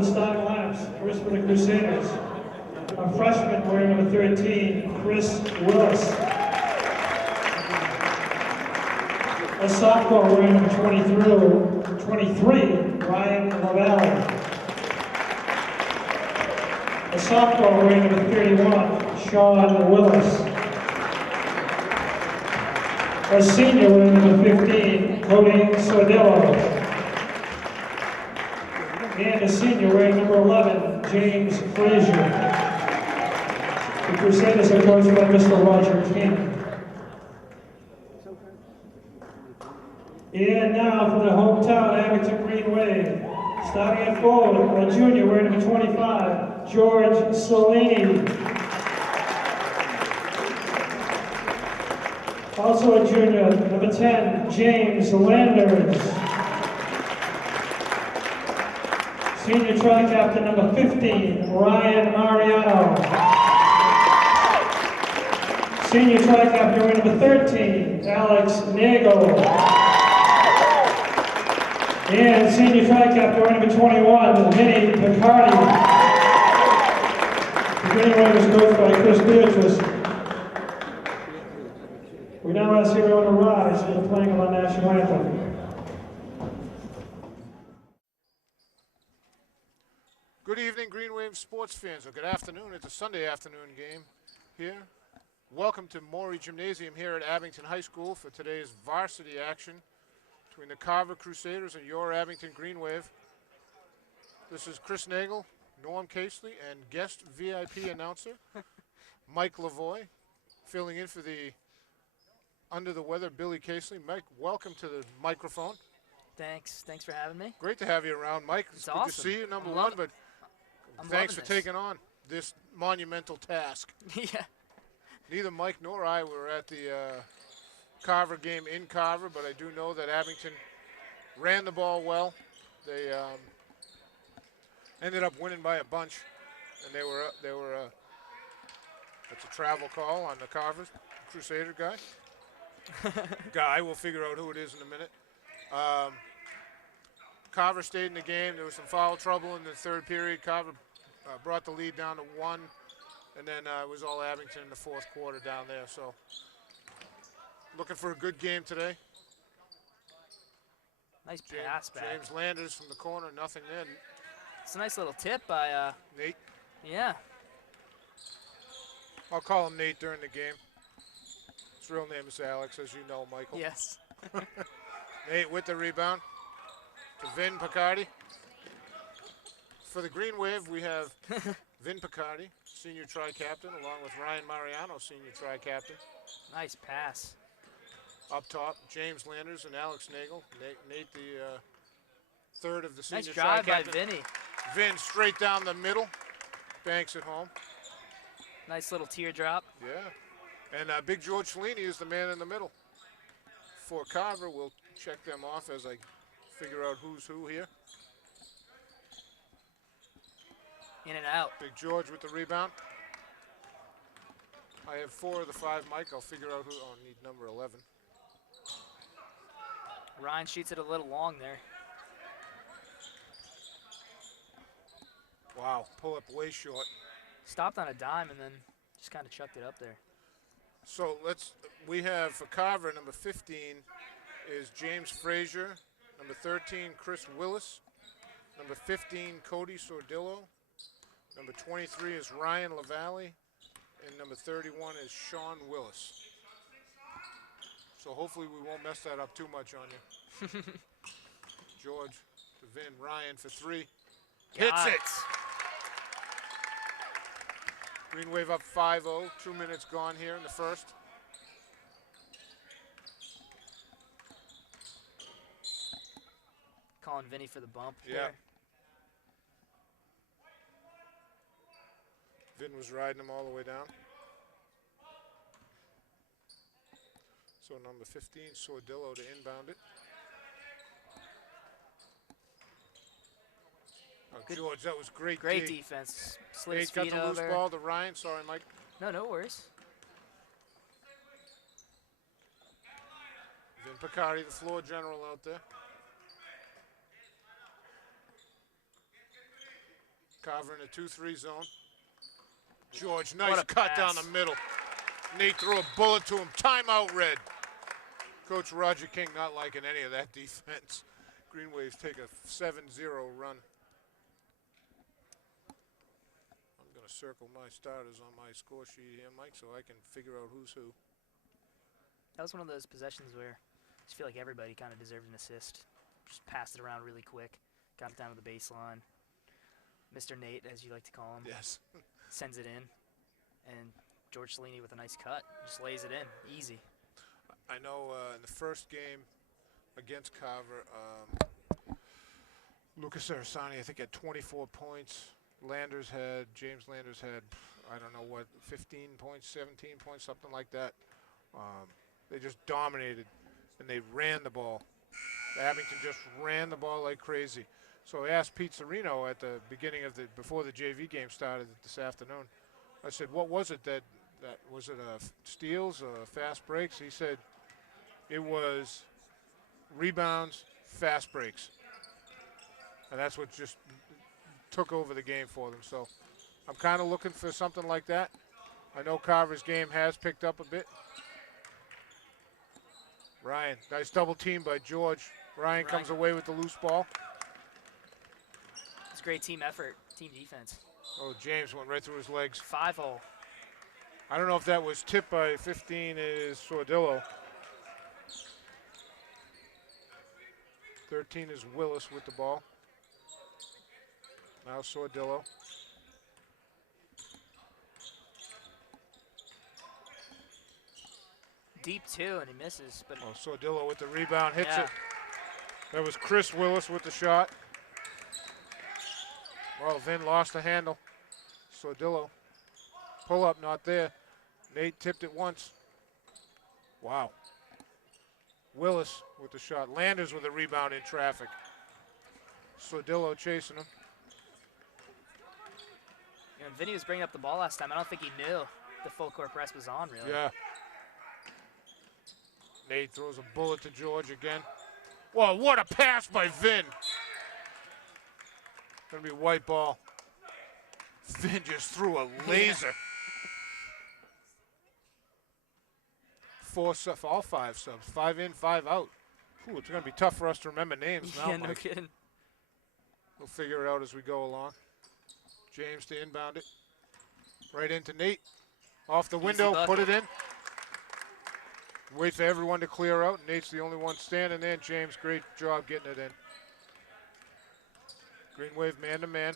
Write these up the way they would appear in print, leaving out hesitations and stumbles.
the starting lineups. First for the Crusaders, a freshman wearing number 13, Chris Willis. A sophomore wearing number 23, Ryan Lavelle. A sophomore wearing number 31, Sean Willis. A senior wearing number 15, Cody Sordillo. And a senior wearing number 11, James Frazier. The Crusaders are coached by Mr. Roger King. And now for the hometown Abington Green Wave. Starting at forward, a junior wearing number 25, George Salini. Also a junior, number 10, James Landers. Senior tri-captain number 15, Ryan Mariano. Senior tri-captain wearing number 13, Alex Nagle. And senior tri-captain wearing number 21, Vinny Picardi. The Green Wave is coached by Chris Beatrice. We now ask everyone to rise for the playing of our national anthem. Good evening, Green Wave sports fans, or good afternoon. It's a Sunday afternoon game here. Welcome to Maury Gymnasium here at Abington High School for today's varsity action between the Carver Crusaders and your Abington Green Wave. This is Chris Nagel, Norm Casely, and guest VIP announcer Mike Lavoie, filling in for the under the weather Billy Casely. Mike, welcome to the microphone. Thanks for having me. Great to have you around, Mike. It's good awesome. to see you, number one, but thanks for this. taking on this monumental task. Yeah. Neither Mike nor I were at the Carver game in Carver, but I do know that Abington ran the ball well. They ended up winning by a bunch, and they were that's a travel call on the Carver Crusader guy. We'll figure out who it is in a minute. Carver stayed in the game. There was some foul trouble in the third period. Carver brought the lead down to 1, and then it was all Abington in the fourth quarter down there. So looking for a good game today. Nice pass back. James Landers from the corner, nothing there. It's a nice little tip by Nate. Yeah. I'll call him Nate during the game. His real name is Alex, as you know, Michael. Yes. Nate with the rebound to Vin Picardi. For the Green Wave, we have Vin Picardi, senior tri-captain, along with Ryan Mariano, senior tri-captain. Nice pass. Up top, James Landers and Alex Nagel. Nate the third of the senior nice drive tri-captain. by Vinny. Vin straight down the middle. Banks at home. Nice little teardrop. Yeah. And Big George Fellini is the man in the middle. For Carver, we'll check them off as I figure out who's who here. In and out. Big George with the rebound. I have 4 of the 5, Mike. I'll figure out who. Oh, I need number 11. Ryan shoots it a little long there. Wow, pull up way short. Stopped on a dime and then just kind of chucked it up there. So we have for Carver, number 15 is James Frazier. Number 13, Chris Willis. Number 15, Cody Sordillo. Number 23 is Ryan Lavalle. And number 31 is Sean Willis. So hopefully we won't mess that up too much on you. George to Vin. Ryan for 3. Hits it! Green Wave up 5-0. 2 minutes gone here in the first. Calling Vinny for the bump. Yeah. There. Vin was riding him all the way down. So number 15, Sordillo to inbound it. Oh, George, that was great. Great defense. Slid his got feet the loose over. ball to Ryan. Sorry, Mike. No worries. Vin Picardi, the floor general out there. Carver in a 2-3 zone. George, What nice a cut down pass. the middle. Nate threw a bullet to him. Timeout, Red. Coach Roger King not liking any of that defense. Green Waves take a 7-0 run. I'm going to circle my starters on my score sheet here, Mike, so I can figure out who's who. That was one of those possessions where I just feel like everybody kind of deserved an assist. Just passed it around really quick, got it down to the baseline. Mr. Nate, as you like to call him, Yes. sends it in, and George Cellini with a nice cut just lays it in, easy. I know in the first game against Carver, Lucas Arasani, I think, had 24 points. James Landers had, I don't know what, 15 points, 17 points, something like that. They just dominated, and they ran the ball. Abington just ran the ball like crazy. So I asked Pete Serino at the beginning of before the JV game started this afternoon. I said, what was it that was it steals, fast breaks? He said it was rebounds, fast breaks. And that's what just took over the game for them. So I'm kind of looking for something like that. I know Carver's game has picked up a bit. Ryan, nice double team by George. Ryan comes away with the loose ball. It's great team effort, team defense. Oh, James went right through his legs. 5-0. I don't know if that was tipped by 15 is Sordillo. 13 is Willis with the ball. Now Sordillo. Deep too, and he misses. But Oh, Sordillo with the rebound, hits yeah. it. That was Chris Willis with the shot. Well, Vin lost the handle. Sordillo. Pull up, not there. Nate tipped it once. Wow. Willis with the shot. Landers with a rebound in traffic. Sordillo chasing him. You know, Vinny was bringing up the ball last time. I don't think he knew the full court press was on, really. Yeah. Nate throws a bullet to George again. Whoa, what a pass by Vin. Gonna be white ball. Vin just threw a laser. All 5 subs. 5 in, 5 out. Ooh, it's gonna be tough for us to remember names now, Yeah, no Mike. kidding. We'll figure it out as we go along. James to inbound it. Right into Nate. Off the window, put it in. Wait for everyone to clear out. Nate's the only one standing there. James, great job getting it in. Green Wave man-to-man.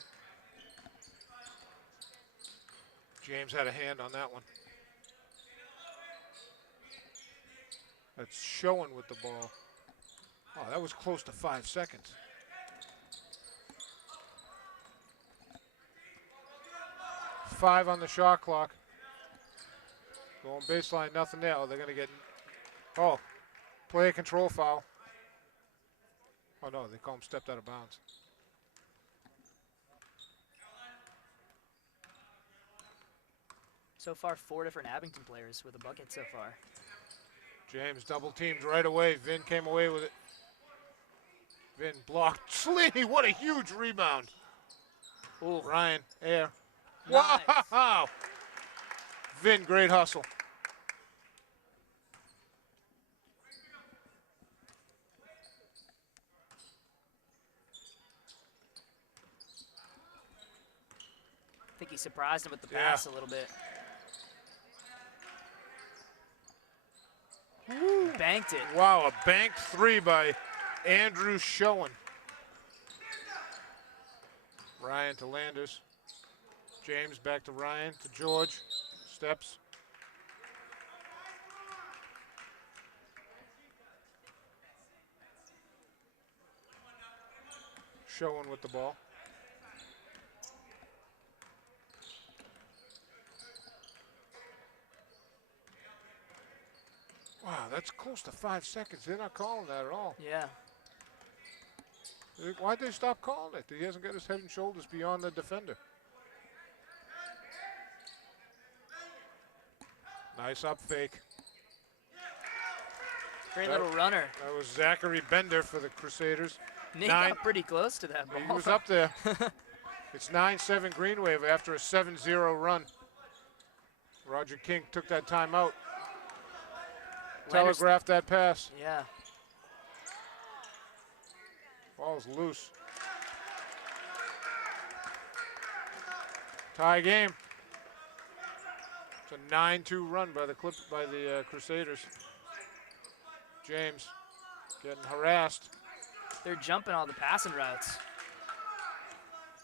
James had a hand on that one. That's Showing with the ball. Oh, that was close to 5 seconds. Five on the shot clock. Going baseline, nothing there. Oh, they're going to get... Oh, player control foul. Oh, no, they call him stepped out of bounds. So far, 4 different Abington players with a bucket so far. James double teamed right away. Vin came away with it. Vin blocked. Slinny, what a huge rebound. Ooh. Ryan, air. Nice. Wow. Vin, great hustle. I think he surprised him with the pass a little bit. Woo. Banked it. Wow, a banked 3 by Andrew Showing. Ryan to Landers. James back to Ryan, to George. Steps. Showing with the ball. Wow, that's close to 5 seconds. They're not calling that at all. Yeah. Why'd they stop calling it? He hasn't got his head and shoulders beyond the defender. Nice up fake. Great little runner. That was Zachary Bender for the Crusaders. Nate 9. got pretty close to that ball. He was up there. It's 9-7 Green Wave after a 7-0 run. Roger King took that timeout. Telegraphed that pass. Yeah. Ball's loose. Tie game. It's a 9-2 run by the Crusaders. James getting harassed. They're jumping all the passing routes.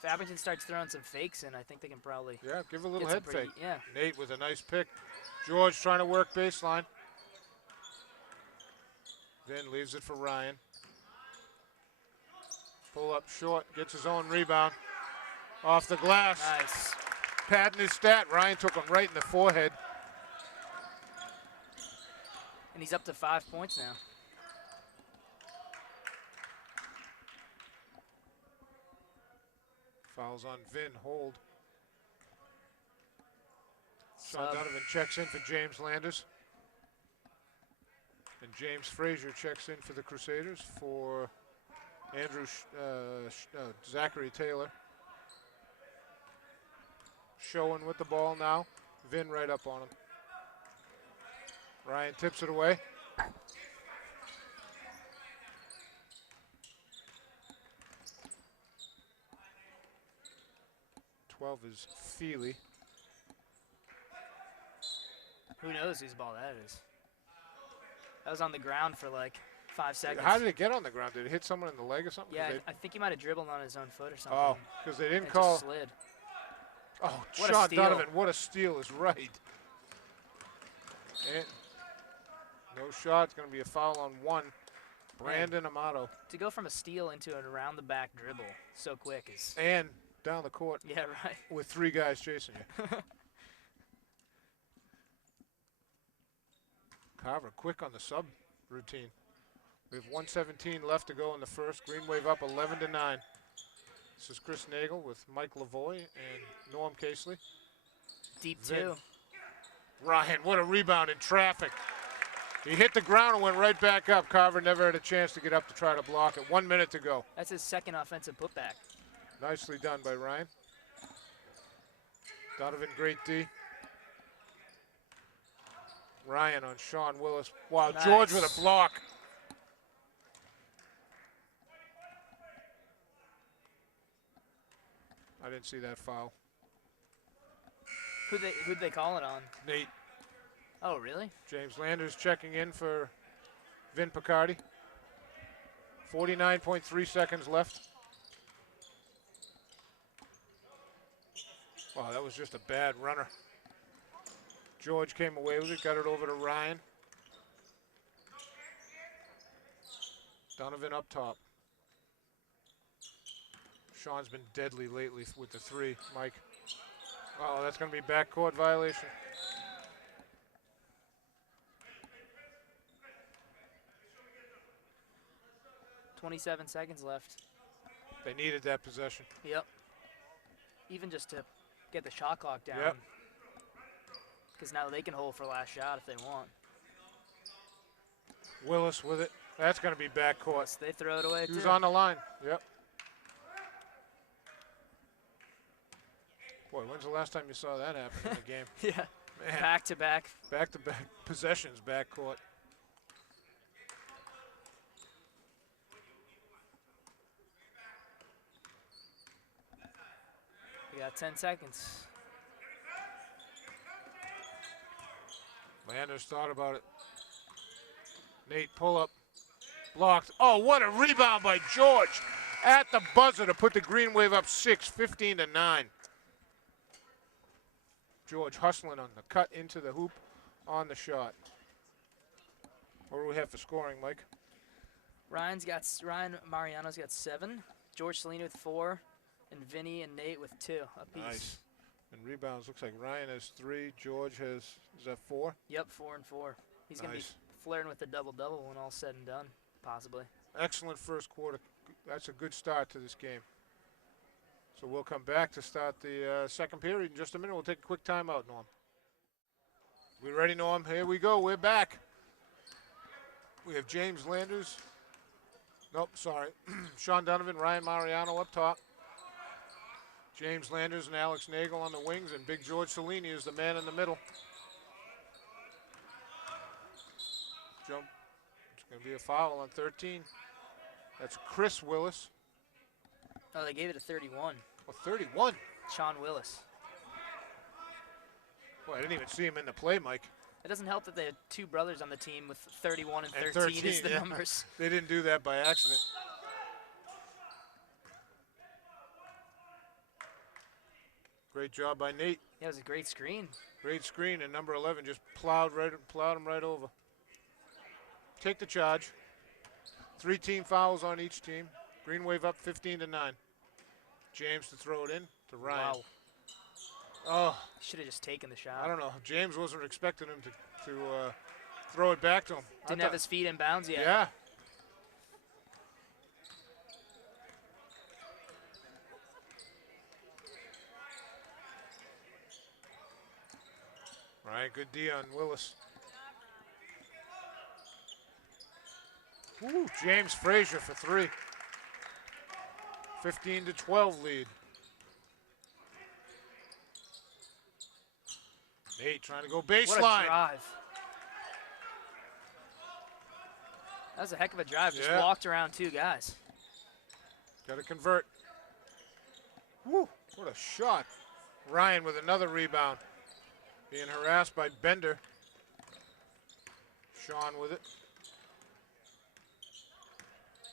If Abington starts throwing some fakes in, I think they can probably. Yeah, give a little get head some pretty- fake. Yeah. Nate with a nice pick. George trying to work baseline. Vin leaves it for Ryan. Pull up short, gets his own rebound. Off the glass. Nice. Padding his stat. Ryan took him right in the forehead. And he's up to 5 points now. Fouls on Vin, hold. Sean Sub. Donovan checks in for James Landers. And James Frazier checks in for the Crusaders for Zachary Taylor. Showing with the ball now. Vin right up on him. Ryan tips it away. Is Feely. Who knows whose ball that is? That was on the ground for like 5 seconds. How did it get on the ground? Did it hit someone in the leg or something? Yeah, I think he might have dribbled on his own foot or something. Oh, because they didn't It call. just slid. Oh, What a Sean steal. Donovan, what a steal is right. And no shot. It's going to be a foul on one. Brandon Amato. To go from a steal into an around the back dribble so quick is. And down the court Yeah, right. with 3 guys chasing you. Carver quick on the sub routine. We have 1:17 left to go in the first. Green Wave up 11-9. This is Chris Nagel with Mike Lavoie and Norm Casely. Deep Vin. 2. Ryan, what a rebound in traffic. He hit the ground and went right back up. Carver never had a chance to get up to try to block it. 1 minute to go. That's his second offensive putback. Nicely done by Ryan. Donovan, great D. Ryan on Sean Willis. Wow, Nice. George with a block. I didn't see that foul. Who'd they call it on? Nate. Oh, really? James Landers checking in for Vin Picardi. 49.3 seconds left. Wow, that was just a bad runner. George came away with it, got it over to Ryan. Donovan up top. Sean's been deadly lately with the 3, Mike. Oh, that's going to be backcourt violation. $27 seconds left. They needed that possession. Yep. Even just to get the shot clock down. Yep. Because now they can hold for last shot if they want. Willis with it. That's going to be backcourt. So they throw it away He was too. on the line. Yep. Boy, when's the last time you saw that happen in a game? Yeah. Man, Back to back. back-to-back possessions backcourt. We got 10 seconds. Landers thought about it. Nate, pull up. Blocked. Oh, what a rebound by George at the buzzer to put the Green Wave up 6, 15-9. George hustling on the cut into the hoop on the shot. What do we have for scoring, Mike? Ryan Mariano's got 7. George Salina with 4. And Vinny and Nate with 2 apiece. Nice. And rebounds, looks like Ryan has 3. George has, is that 4? Yep, 4 and 4. He's going to be Nice. flirting with the double-double when all's said and done, possibly. Excellent first quarter. That's a good start to this game. So we'll come back to start the second period in just a minute. We'll take a quick timeout, Norm. We ready, Norm? Here we go. We're back. We have James Landers. Nope, sorry. Sean Donovan, Ryan Mariano up top. James Landers and Alex Nagel on the wings, and Big George Cellini is the man in the middle. Jump. It's going to be a foul on 13. That's Chris Willis. Oh, they gave it a 31. Oh, 31. Sean Willis. Boy, I didn't even see him in the play, Mike. It doesn't help that they had two brothers on the team with 31 and And 13 is 13, the yeah. numbers. They didn't do that by accident. Great job by Nate. Yeah, it was a great screen. Great screen, and number 11 just plowed him right over. Take the charge. 3 team fouls on each team. Green Wave up 15-9. James to throw it in to Ryan. Wow. Oh, Should have just taken the shot. I don't know. James wasn't expecting him to throw it back to him. Didn't have his feet in bounds yet. Yeah. All right, good D on Willis. Ooh, James Frazier for 3. 15-12 lead. Nate trying to go What baseline. a drive. That was a heck of a drive. Just Yeah. walked around 2 guys. Got to convert. Woo, what a shot. Ryan with another rebound. Being harassed by Bender. Sean with it.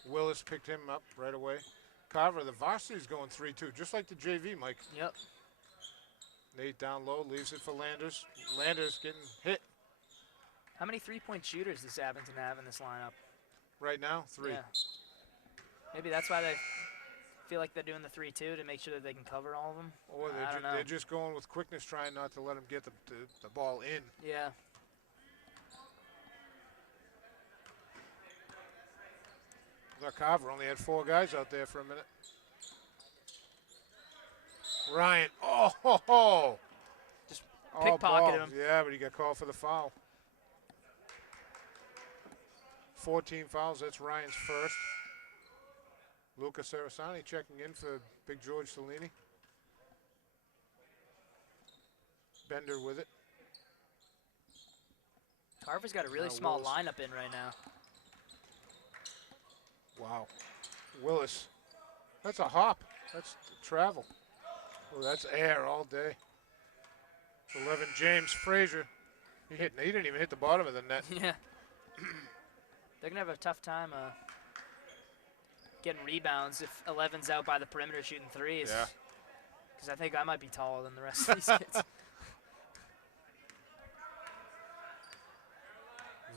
Willis picked him up right away. Carver, the varsity's going 3-2, just like the JV, Mike. Yep. Nate down low, leaves it for Landers. Landers getting hit How many 3-point shooters does Abington have in this lineup? right now, 3. Yeah. Maybe that's why they feel like they're doing the 3-2 to make sure that they can cover all of them. Or I don't know. they're just going with quickness, trying not to let him get the ball in. Yeah. Look, Carver only had 4 guys out there for a minute. Ryan, oh, ho, ho. Just All pickpocketed balls. him. Yeah, but he got called for the foul. 14 fouls, that's Ryan's first. Luca Sarasani checking in for Big George Cellini. Bender with it. Carver's got a really Now small Willis. lineup in right now. Wow. Willis. That's a hop. That's travel. Oh, that's air all day. 11, James Frazier. He didn't even hit the bottom of the net. Yeah. They're going to have a tough time getting rebounds if 11's out by the perimeter shooting threes. Yeah. Because I think I might be taller than the rest of these kids.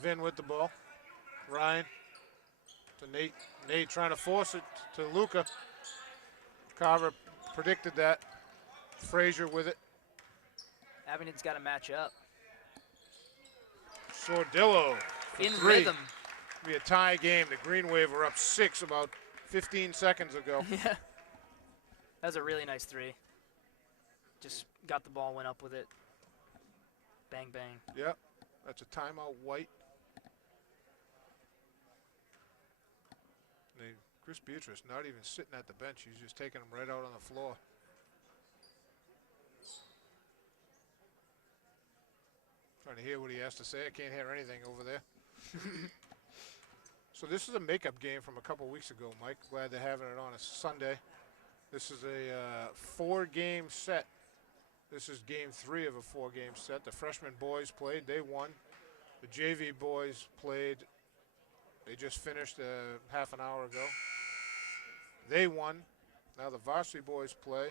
Vin with the ball. Ryan to Nate. Nate trying to force it to Luca. Carver predicted that. Frazier with it. Abington's got to match up. Sordillo for In 3. rhythm. Be a tie game. The Green Wave were up 6 about 15 seconds ago. Yeah. That was a really nice 3. Just got the ball, went up with it. Bang, bang. Yep. That's a timeout, White. Chris Beatrice not even sitting at the bench. He's just taking them right out on the floor. Trying to hear what he has to say. I can't hear anything over there. So this is a makeup game from a couple weeks ago, Mike. Glad they're having it on a Sunday. This is a 4-game set. This is game 3 of a 4-game set. The freshman boys played. They won. The JV boys played. They just finished half an hour ago. They won. Now the varsity boys play.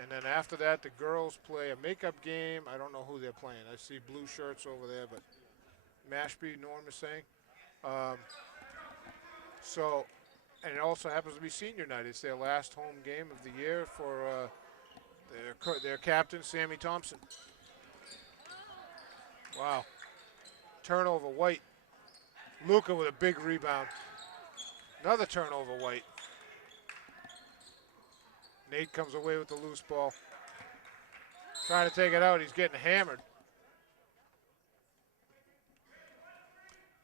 And then after that, the girls play a makeup game. I don't know who they're playing. I see blue shirts over there, but Mashpee, Norm is saying. And it also happens to be senior night. It's their last home game of the year for their captain, Sammy Thompson. Wow. Turnover, White. Luca with a big rebound. Another turnover, White. Nate comes away with the loose ball. Trying to take it out. He's getting hammered.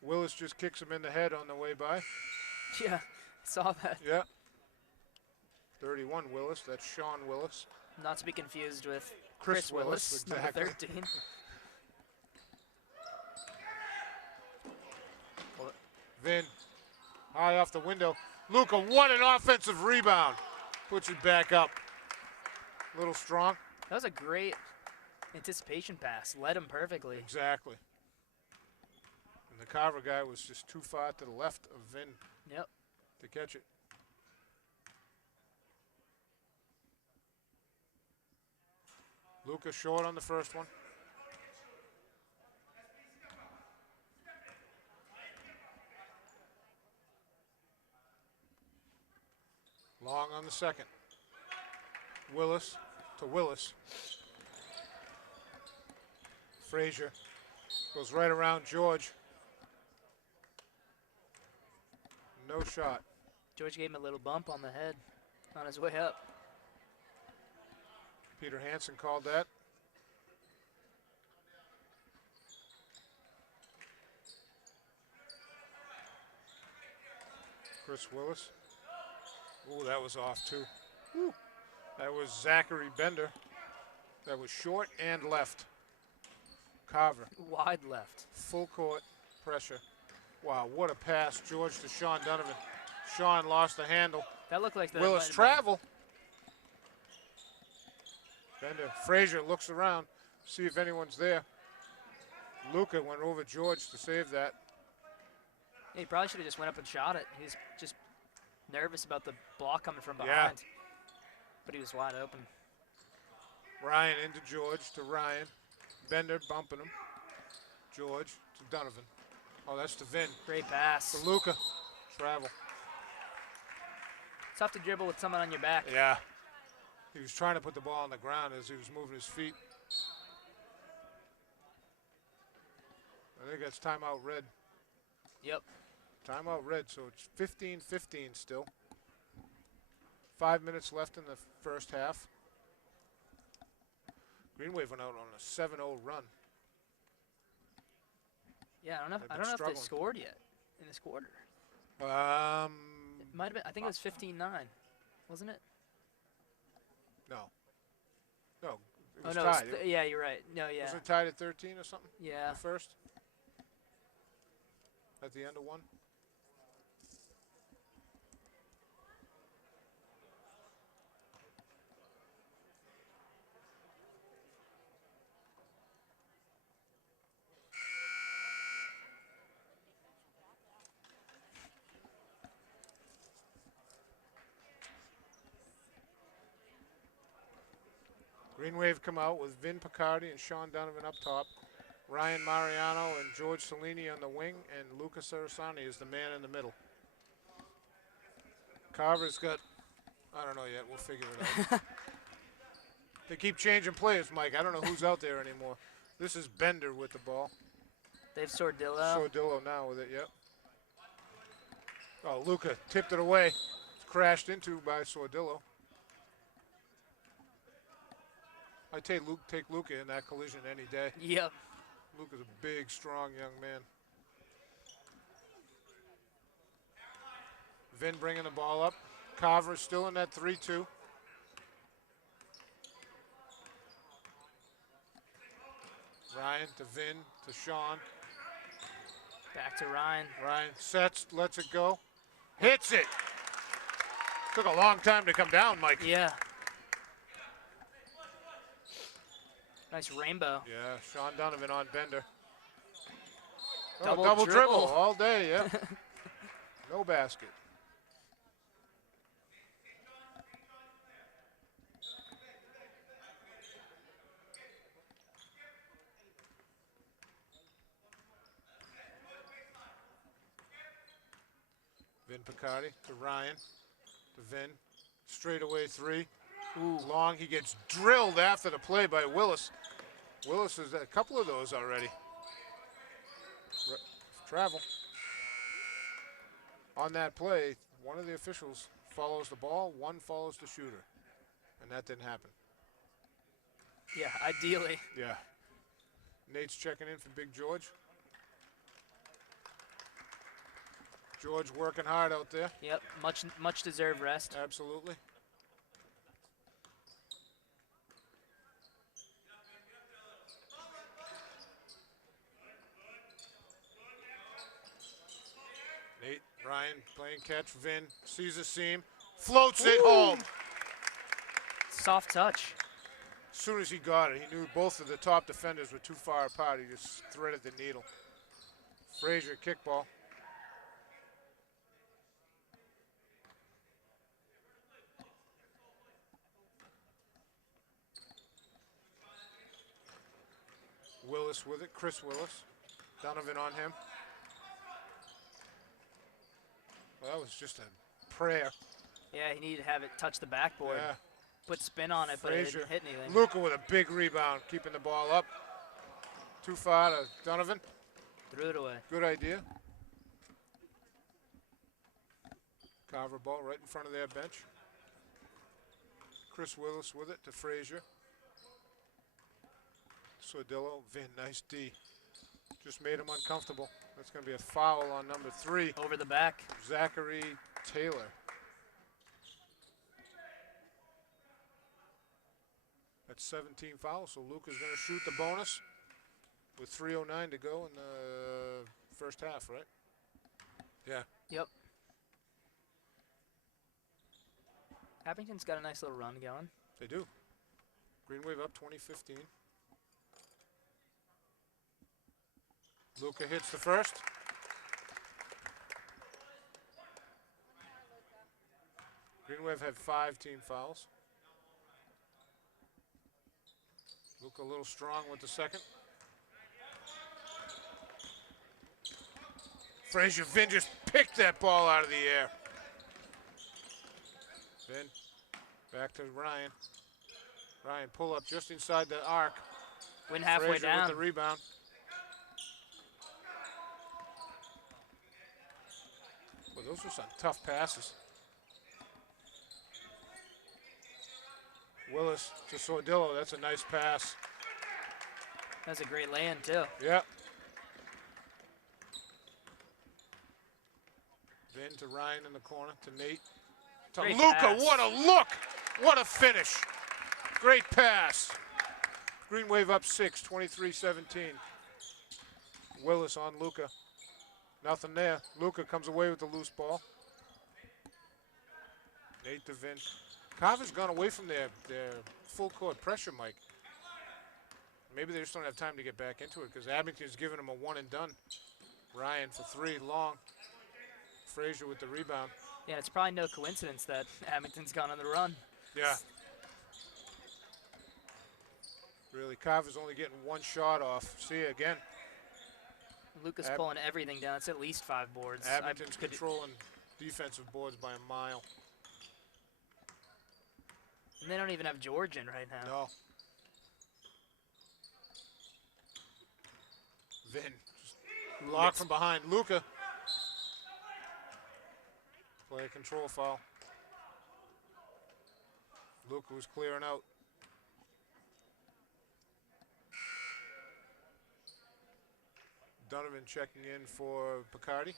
Willis just kicks him in the head on the way by. Yeah, saw that. Yeah. 31 Willis, that's Sean Willis. Not to be confused with Chris Willis, Willis, exactly. number 13. Vin, high off the window. Luca, what an offensive rebound. Puts it back up. A little strong. That was a great anticipation pass. Led him perfectly. Exactly. And the Carver guy was just too far to the left of Vin Yep. to catch it. Luca short on the first one. Long on the second. Willis to Willis. Frazier goes right around George. No shot. George gave him a little bump on the head on his way up. Peter Hansen called that. Chris Willis. Ooh, that was off too. Woo. That was Zachary Bender. That was short and left. Carver. Wide left. Full court pressure. Wow, what a pass. George to Sean Donovan. Sean lost the handle. That looked like the Willis travel. Bender. Frazier looks around, see if anyone's there. Luca went over George to save that. He probably should have just went up and shot it. He's just nervous about the block coming from behind. Yeah. But he was wide open. Ryan into George to Ryan. Bender bumping him. George to Donovan. Oh, that's to Vin. Great pass. To Luca. Travel. Tough to dribble with someone on your back. Yeah. He was trying to put the ball on the ground as he was moving his feet. I think that's timeout red. Yep. Timeout red, so it's 15-15 still. 5 minutes left in the first half. Green Wave went out on a 7-0 run. Yeah, I don't know They've if been they struggling. scored yet in this quarter. It might have been. I think it was 15-9, wasn't it? No. No, it Oh was no, tied. yeah, you're right. No, yeah. Was it tied at 13 or something? Yeah. The first? At the end of one? Green Wave come out with Vin Picardi and Sean Donovan up top. Ryan Mariano and George Cellini on the wing, and Luca Sarasani is the man in the middle. Carver's got, I don't know yet, we'll figure it out. They keep changing players, Mike. I don't know who's out there anymore. This is Bender with the ball. They've Sordillo. Sordillo now with it, yep. Oh, Luca tipped it away. It's crashed into by Sordillo. I take Luca in that collision any day. Yep. Luca's a big, strong young man. Vin bringing the ball up. Carver still in that 3-2. Ryan to Vin to Sean. Back to Ryan. Ryan sets, lets it go. Hits it. Took a long time to come down, Mike. Yeah. Nice rainbow. Yeah, Sean Donovan on Bender. Oh, Double double dribble dribble. all day, yeah. No basket. Vin Picardi to Ryan, to Vin. Straightaway three. Ooh, long. He gets drilled after the play by Willis. Willis has a couple of those already. Travel. On that play, one of the officials follows the ball, one follows the shooter. And that didn't happen. Yeah, ideally. Yeah. Nate's checking in for Big George. George working hard out there. Yep, much deserved rest. Absolutely. Ryan playing catch. Vin sees a seam, floats it home. Soft touch. As soon as he got it, he knew both of the top defenders were too far apart. He just threaded the needle. Frazier kickball. Willis with it, Chris Willis. Donovan on him. Well, that was just a prayer. Yeah, he needed to have it touch the backboard. Yeah. Put spin on it, but it didn't hit anything. Luka with a big rebound, keeping the ball up. Too far to Donovan. Threw it away. Good idea. Carver ball right in front of their bench. Chris Willis with it to Frazier. Sordillo, Vin, nice D. Just made him uncomfortable. That's going to be a foul on number 3. Over the back. Zachary Taylor. That's 17 fouls, so Luka's going to shoot the bonus with 3:09 to go in the first half, right? Yeah. Yep. Abington's got a nice little run going. They do. Green Wave up 20-15. Luka hits the first. Green Wave had 5 team fouls. Luka a little strong with the second. Frazier, Vin just picked that ball out of the air. Vin, back to Ryan. Ryan pull up just inside the arc. Went halfway Frazier down. with the rebound. Well, those were some tough passes. Willis to Sordillo, that's a nice pass. That's a great land too. Yep. Vin to Ryan in the corner, to Nate. To Great Luka, pass. what a look! What a finish. Great pass. Green Wave up 6, 23-17. Willis on Luka. Nothing there. Luka comes away with the loose ball. Nate to Vin. Carver's gone away from their full court pressure, Mike. Maybe they just don't have time to get back into it because Abington's giving him a one and done. Ryan for 3, long. Frazier with the rebound. Yeah, it's probably no coincidence that Abington's gone on the run. Yeah. Really, Carver's only getting 1 shot off. See you again. Luka's pulling everything down. It's at least 5 boards. Abington's controlling defensive boards by a mile. And they don't even have George in right now. No. Vin, just lock from behind. Luka. Play control foul. Luka was clearing out. Donovan checking in for Picardi.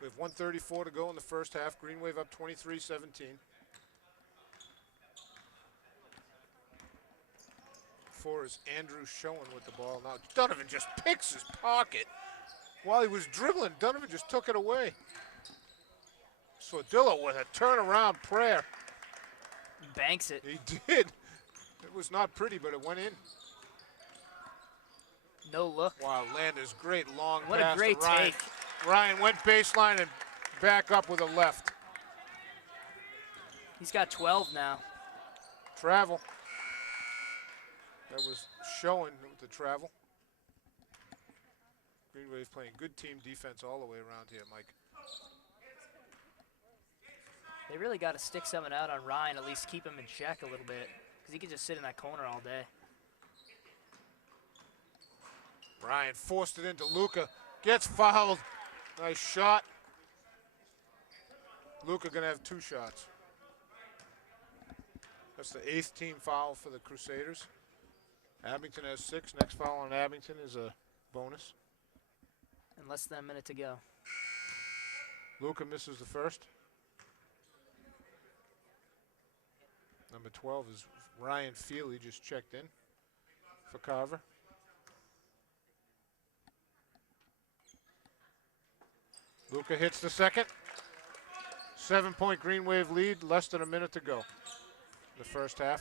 We have 1:34 to go in the first half. Green Wave up 23-17. 4 is Andrew Schoen with the ball. Now Donovan just picks his pocket. While he was dribbling, Donovan just took it away. Sordillo with a turnaround prayer. Banks it. He did. It was not pretty, but it went in. No look. Wow, Landers, great long What pass a great to Ryan. take. Ryan went baseline and back up with a left. He's got 12 now. Travel. That was Schoen with the travel. Green Wave playing good team defense all the way around here, Mike. They really got to stick something out on Ryan, at least keep him in check a little bit, because he could just sit in that corner all day. Ryan forced it into Luka. Gets fouled. Nice shot. Luka gonna have 2 shots. That's the 8th team foul for the Crusaders. Abington has 6. Next foul on Abington is a bonus. And less than a minute to go. Luka misses the first. Number 12 is Ryan Feely, just checked in for Carver. Luca hits the second. 7-point Green Wave lead, less than a minute to go in the first half.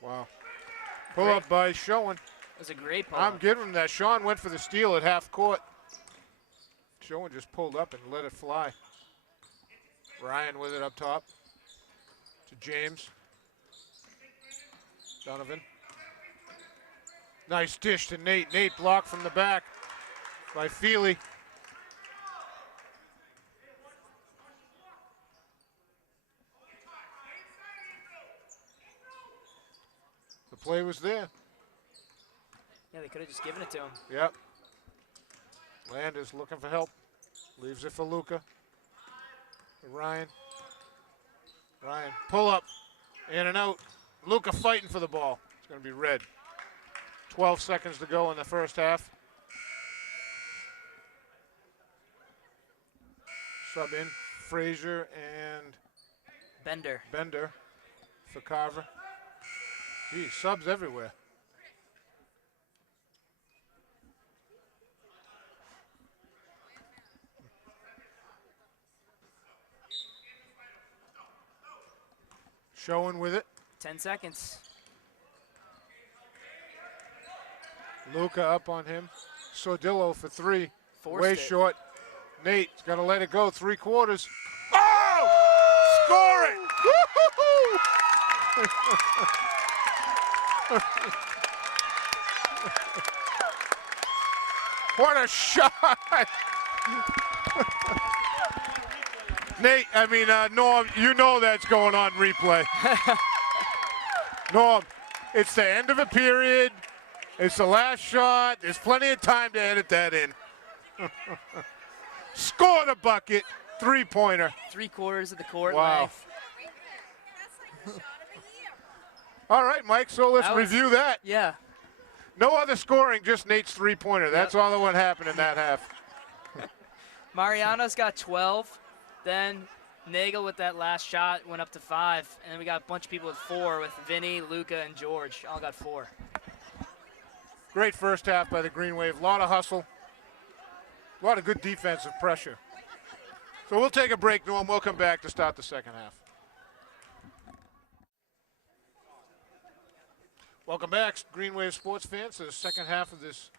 Wow. Pull Great. up by Schoen. That was a great pull. I'm giving him that. Sean went for the steal at half court. Schoen just pulled up and let it fly. Ryan with it up top to James. Donovan. Nice dish to Nate. Nate blocked from the back by Feely. The play was there. Yeah, they could have just given it to him. Yep. Landers looking for help. Leaves it for Luca. Ryan. Ryan, pull up, in and out. Luca fighting for the ball. It's going to be red. 12 seconds to go in the first half. Sub in, Frazier and Bender. For Carver. Gee, subs everywhere. Schoen with it. 10 seconds. Luca up on him. Sordillo for three. Forced Way it. short. Nate's got to let it go. 3/4. Oh! Score it! What a shot! Nate, Norm, you know that's going on replay. Norm, it's the end of a period. It's the last shot. There's plenty of time to edit that in. Score the bucket. 3-pointer. 3/4 of the court Wow. length. All right, Mike, so let's That was- review that. Yeah. No other scoring, just Nate's 3-pointer. That's all that what happened in that half. Mariano's got 12. Then Nagel with that last shot went up to 5. And then we got a bunch of people with 4 with Vinny, Luca, and George. All got 4. Great first half by the Green Wave. A lot of hustle. A lot of good defensive pressure. So we'll take a break, Norm. We'll come back to start the second half. Welcome back, Green Wave sports fans, to the second half of this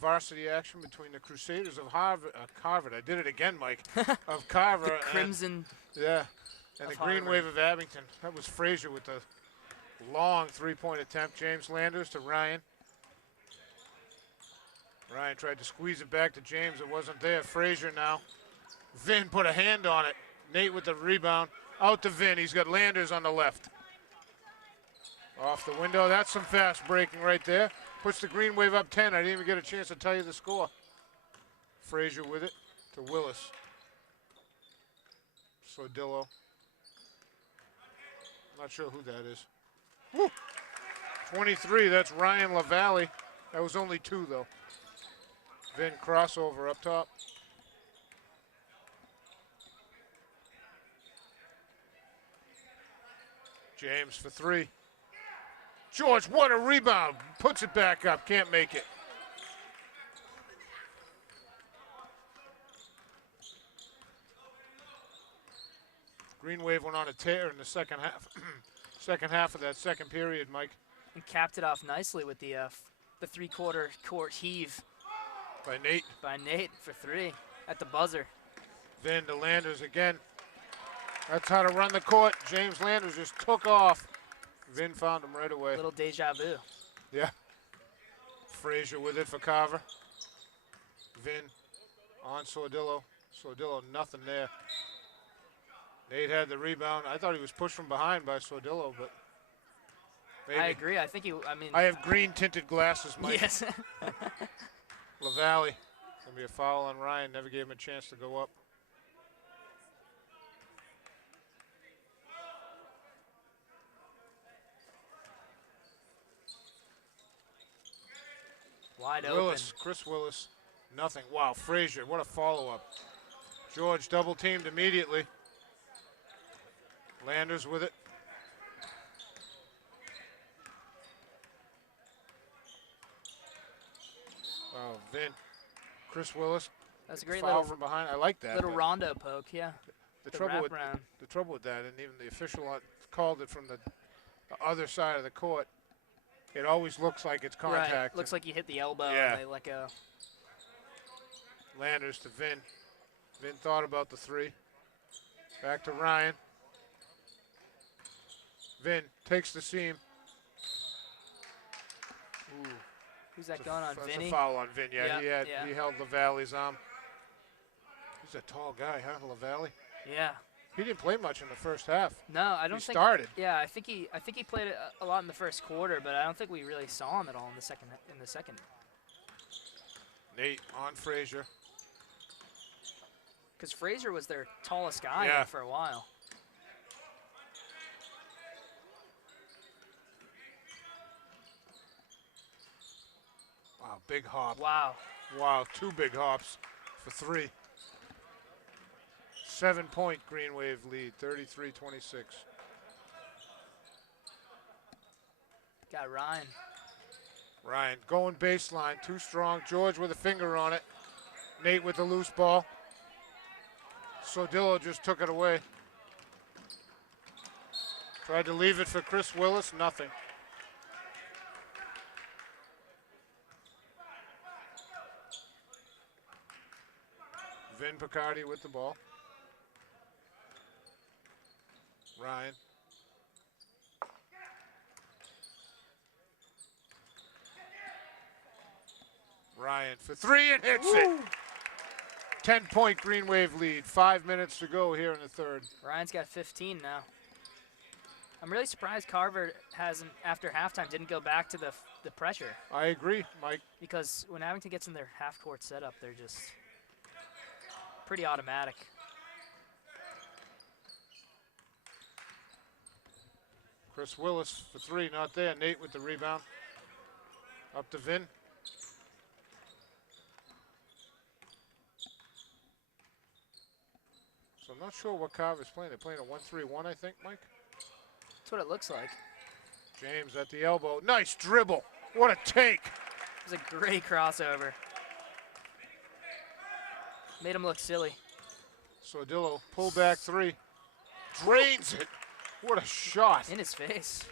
varsity action between the Crusaders of Carver. I did it again, Mike. Of Carver. The Crimson. And the Green Harvard. Wave of Abington. That was Frazier with the long 3-point attempt. James Landers to Ryan. Ryan tried to squeeze it back to James. It wasn't there. Frazier now. Vin put a hand on it. Nate with the rebound. Out to Vin. He's got Landers on the left. Off the window. That's some fast breaking right there. Puts the Green Wave up 10. I didn't even get a chance to tell you the score. Frazier with it to Willis. Sordillo. Not sure who that is. Woo! 23, that's Ryan LaValle. That was only 2, though. Vin crossover up top. James for 3. George, what a rebound. Puts it back up, can't make it. Green Wave went on a tear in the second half. Second half of that second period, Mike. And capped it off nicely with the 3/4 court heave By Nate. by Nate for 3 at the buzzer. Then to Landers again. That's how to run the court. James Landers just took off. Vin found him right away. Little deja vu. Yeah. Frazier with it for Carver. Vin on Sordillo. Sordillo, nothing there. Nate had the rebound. I thought he was pushed from behind by Sordillo, but maybe. I agree. I think I have green tinted glasses, Mike. Yes. LaValle. Gonna be a foul on Ryan. Never gave him a chance to go up. Wide Willis, Chris Willis, nothing. Wow, Frazier, what a follow-up. George double teamed immediately. Landers with it. Oh, Vin. Chris Willis. That's a great Foul little from behind. I like that. little but rondo poke. Yeah. the The trouble with wraparound. the trouble with that, and even the official called it from the other side of the court. It always looks like it's contact. Right. Looks like you hit the elbow Yeah. and they let go. Landers to Vin. Vin thought about the three. Back to Ryan. Vin takes the seam. Ooh, Who's that going on, that's Vinny? a foul on Vin. Yeah, Yeah. he held LaValle's arm. He's a tall guy, huh, LaValle? Yeah. He didn't play much in the first half. No, I don't He think. started. Yeah, I think he played a lot in the first quarter, but I don't think we really saw him at all in the second. Nate on Frazier. Because Frazier was their tallest guy Yeah. there for a while. Wow, big hop. Wow. Wow, 2 big hops for 3. 7-point Green Wave lead, 33-26. Got Ryan. Ryan going baseline, too strong. George with a finger on it. Nate with the loose ball. Sodillo just took it away. Tried to leave it for Chris Willis, nothing. Vin Picardi with the ball. Ryan. Ryan for 3 and hits it. 10-point Green Wave lead. 5 minutes to go here in the third. Ryan's got 15 now. I'm really surprised Carver hasn't, after halftime, didn't go back to the pressure. I agree, Mike. Because when Abington gets in their half-court setup, they're just pretty automatic. Chris Willis for 3, not there. Nate with the rebound. Up to Vin. So I'm not sure what Carver's playing. They're playing a 1-3-1, I think, Mike. That's what it looks like. James at the elbow. Nice dribble. What a take. It was a great crossover. Made him look silly. Sodillo, pull back 3. Drains it. What a shot. In his face.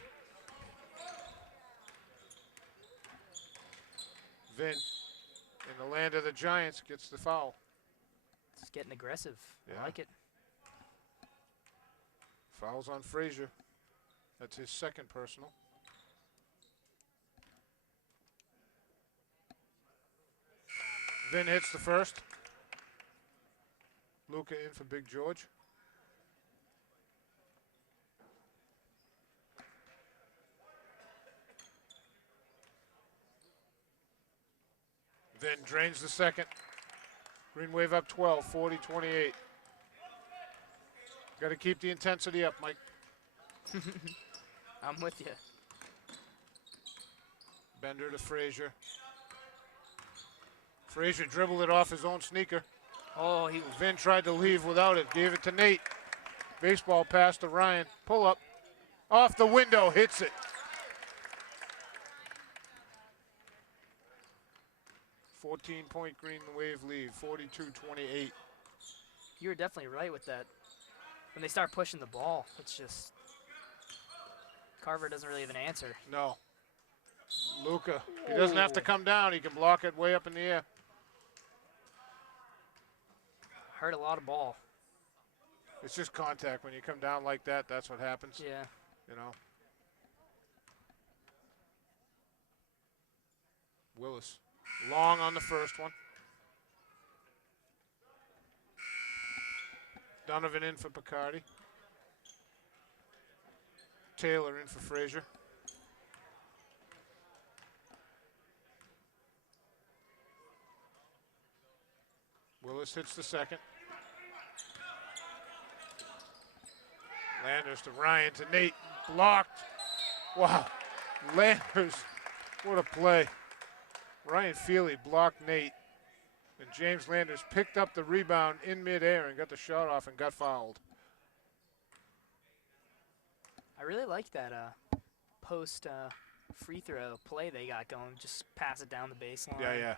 Vin, in the land of the Giants, gets the foul. It's getting aggressive. Yeah. I like it. Fouls on Frazier. That's his second personal. Vin hits the first. Luca in for Big George. Vin drains the second. Green Wave up 12, 40-28. Got to keep the intensity up, Mike. I'm with you. Bender to Frazier. Frazier dribbled it off his own sneaker. Oh, he Vin tried to leave without it. Gave it to Nate. Baseball pass to Ryan. Pull up. Off the window. Hits it. "14-point Green Wave lead. 42-28. You were definitely right with that. When they start pushing the ball, it's just Carver doesn't really have an answer. No. Luca. He doesn't have to come down. He can block it way up in the air. Hurt a lot of ball. It's just contact. When you come down like that, that's what happens. Yeah. You know. Willis. Long on the first one. Donovan in for Picardi. Taylor in for Frazier. Willis hits the second. Landers to Ryan to Nate. Blocked. Wow. Landers. What a play. Ryan Feely blocked Nate. And James Landers picked up the rebound in midair and got the shot off and got fouled. I really like that post free throw play they got going. Just pass it down the baseline. Yeah.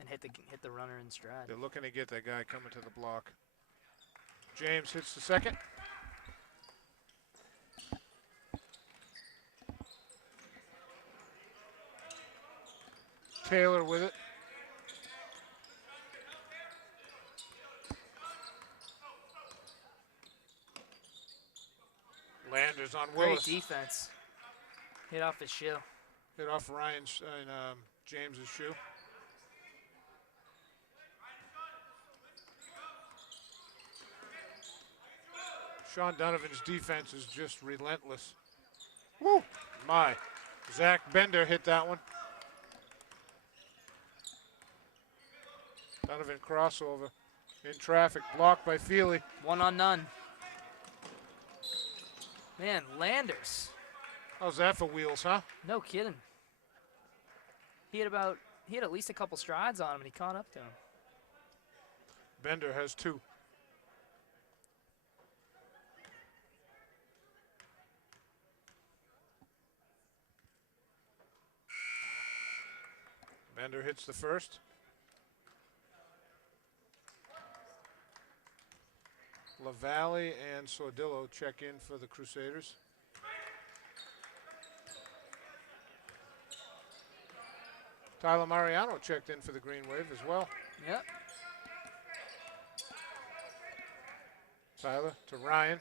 and hit the runner in stride. They're looking to get that guy coming to the block. James hits the second. Taylor with it. Landers on Great Willis. defense. Hit off his shoe. Hit off Ryan's and James's shoe. Sean Donovan's defense is just relentless. Woo! My. Zach Bender hit that one. Donovan crossover in traffic, blocked by Feely. 1-on-none. Man, Landers. How's that for wheels, huh? No kidding. He had at least a couple strides on him, and he caught up to him. Bender has 2. Bender hits the first. LaValle and Sordillo check in for the Crusaders. Tyler Mariano checked in for the Green Wave as well. Yep. Tyler to Ryan.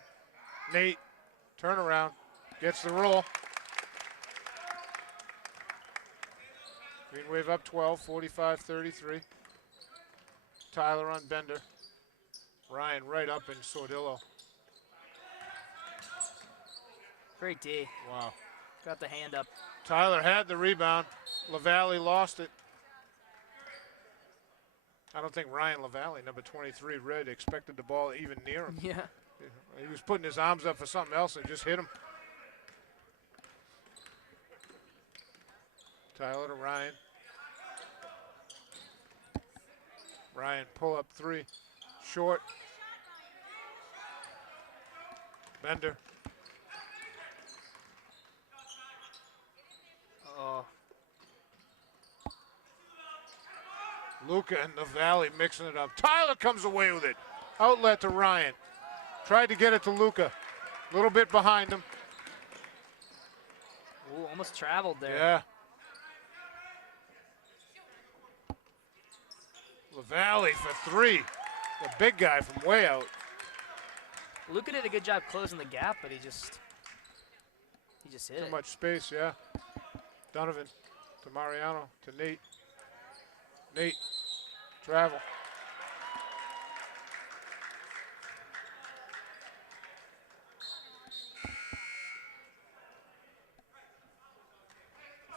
Nate, turnaround, gets the roll. Green Wave up 12, 45-33. Tyler on Bender. Ryan right up in Sordillo. Great D. Wow. Got the hand up. Tyler had the rebound. LaValle lost it. I don't think Ryan LaValle, number 23, red, expected the ball even near him. Yeah. He was putting his arms up for something else and just hit him. Tyler to Ryan. Ryan pull up 3. Short. Bender. Oh. Luca and the Valley mixing it up. Tyler comes away with it. Outlet to Ryan. Tried to get it to Luca. A little bit behind him. Ooh, almost traveled there. Yeah. LaValle for 3. The big guy from way out. Luca did a good job closing the gap, but he just hit Too it. much space, yeah. Donovan to Mariano to Nate. Nate, travel.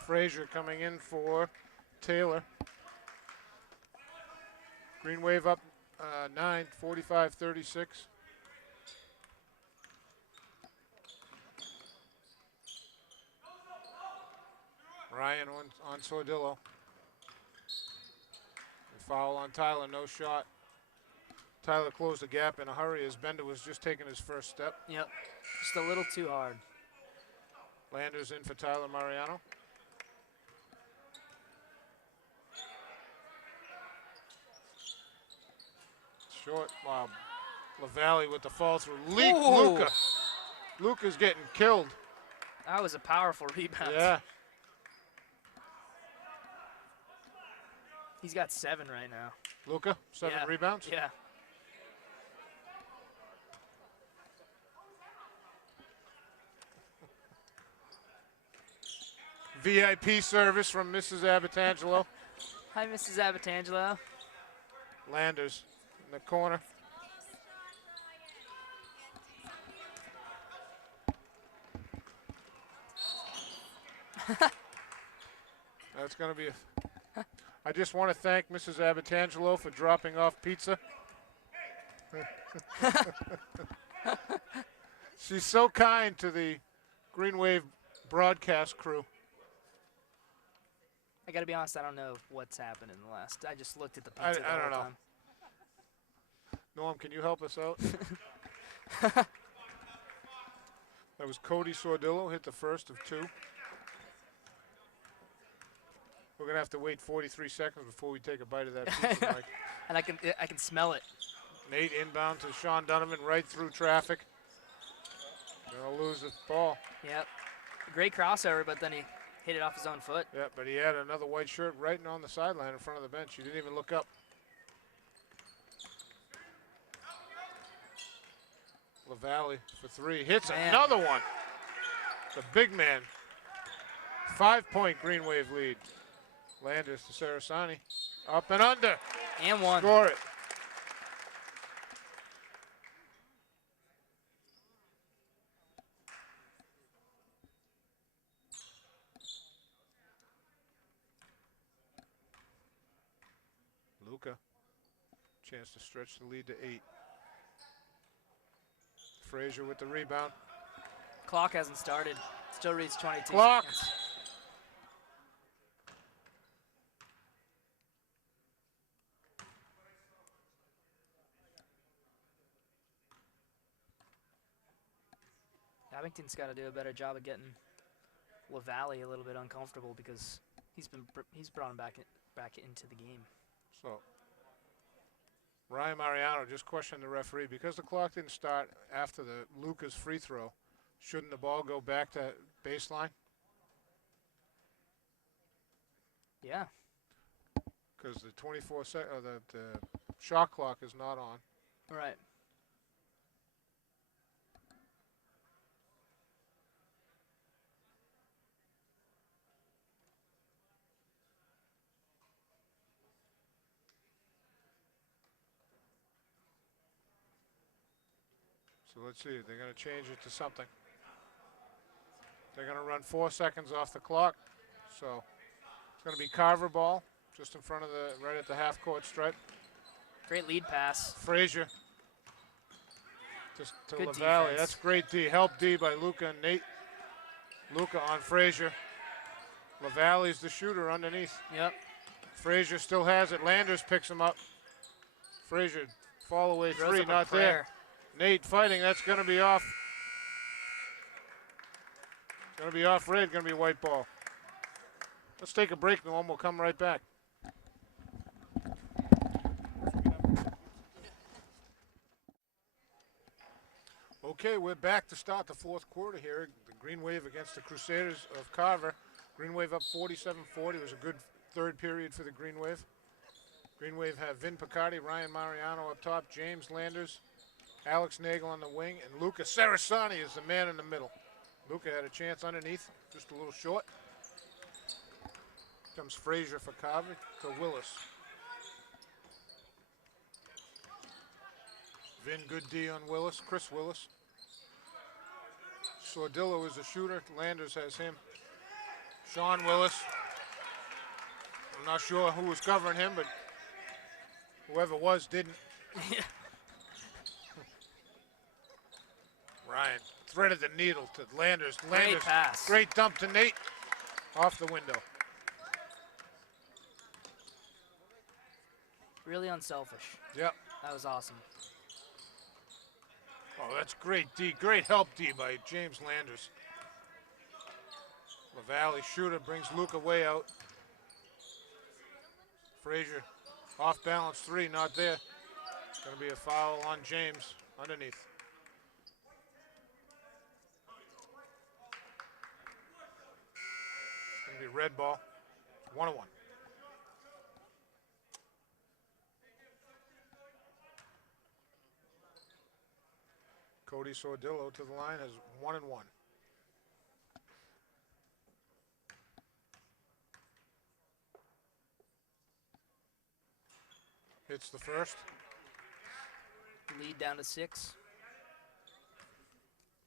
Frazier coming in for Taylor. Green Wave up 9, 45-36. Ryan on Sordillo. Foul on Tyler, no shot. Tyler closed the gap in a hurry as Bender was just taking his first step. Yep. Just a little too hard. Landers in for Tyler Mariano. Short, wow. LaValle with the fall through. Leak Ooh. Luca. Luca's getting killed. That was a powerful rebound. Yeah. He's got 7 right now. Luca, 7 Yeah. rebounds. Yeah. VIP service from Mrs. Abitangelo. Hi, Mrs. Abitangelo. Landers in the corner. That's going to be a... I just want to thank Mrs. Abitangelo for dropping off pizza. She's so kind to the Green Wave broadcast crew. I gotta be honest, I don't know what's happened in the last. I just looked at the I pizza the don't whole know. time. Norm, can you help us out? That was Cody Sordillo, hit the first of 2. We're gonna have to wait 43 seconds before we take a bite of that pizza, Mike. And I can smell it. Nate inbound to Sean Donovan, right through traffic. Gonna lose the ball. Yep. Great crossover, but then he hit it off his own foot. Yeah, but he had another white shirt right on the sideline in front of the bench. He didn't even look up. LaValle for three. Hits another one. The big man. 5-point Green Wave lead. Landers to Sarasani. Up and under. And one. Score it. Luca. Chance to stretch the lead to 8. Frazier with the rebound. Clock hasn't started. Still reads 22 Clock. seconds. Abington's got to do a better job of getting LaValle a little bit uncomfortable because he's brought him back into the game. So Ryan Mariano just questioned the referee because the clock didn't start after the Lucas free throw. Shouldn't the ball go back to baseline? Yeah. Because the 24 the shot clock is not on. Right. So let's see, they're going to change it to something. They're going to run 4 seconds off the clock. So it's going to be Carver ball just in front of right at the half court stripe. Great lead pass. Frazier just to Good LaValle. defense. That's great D. Help D by Luca and Nate. Luca on Frazier. LaValle's the shooter underneath. Yep. Frazier still has it. Landers picks him up. Frazier fall away Throws three, up a not there. prayer. Nate fighting, that's going to be off. Going to be off red, going to be a white ball. Let's take a break, Norm. We'll come right back. Okay, we're back to start the fourth quarter here. The Green Wave against the Crusaders of Carver. Green Wave up 47-40. It was a good third period for the Green Wave. Green Wave have Vin Picardi, Ryan Mariano up top, James Landers, Alex Nagel on the wing, and Luca Sarasani is the man in the middle. Luca had a chance underneath, just a little short. Comes Frazier for Carver to Willis. Vin, good D on Willis, Chris Willis. Sordillo is a shooter, Landers has him. Sean Willis. I'm not sure who was covering him, but whoever was didn't. Ryan threaded the needle to Landers. Great pass. Great dump to Nate. Off the window. Really unselfish. Yep. That was awesome. Oh, that's great D. Great help D by James Landers. LaValle shooter brings Luca way out. Frazier off balance three, not there. Going to be a foul on James underneath. Going to be red ball. 1-1. Cody Sordillo to the line has 1-1. Hits the first. Lead down to 6.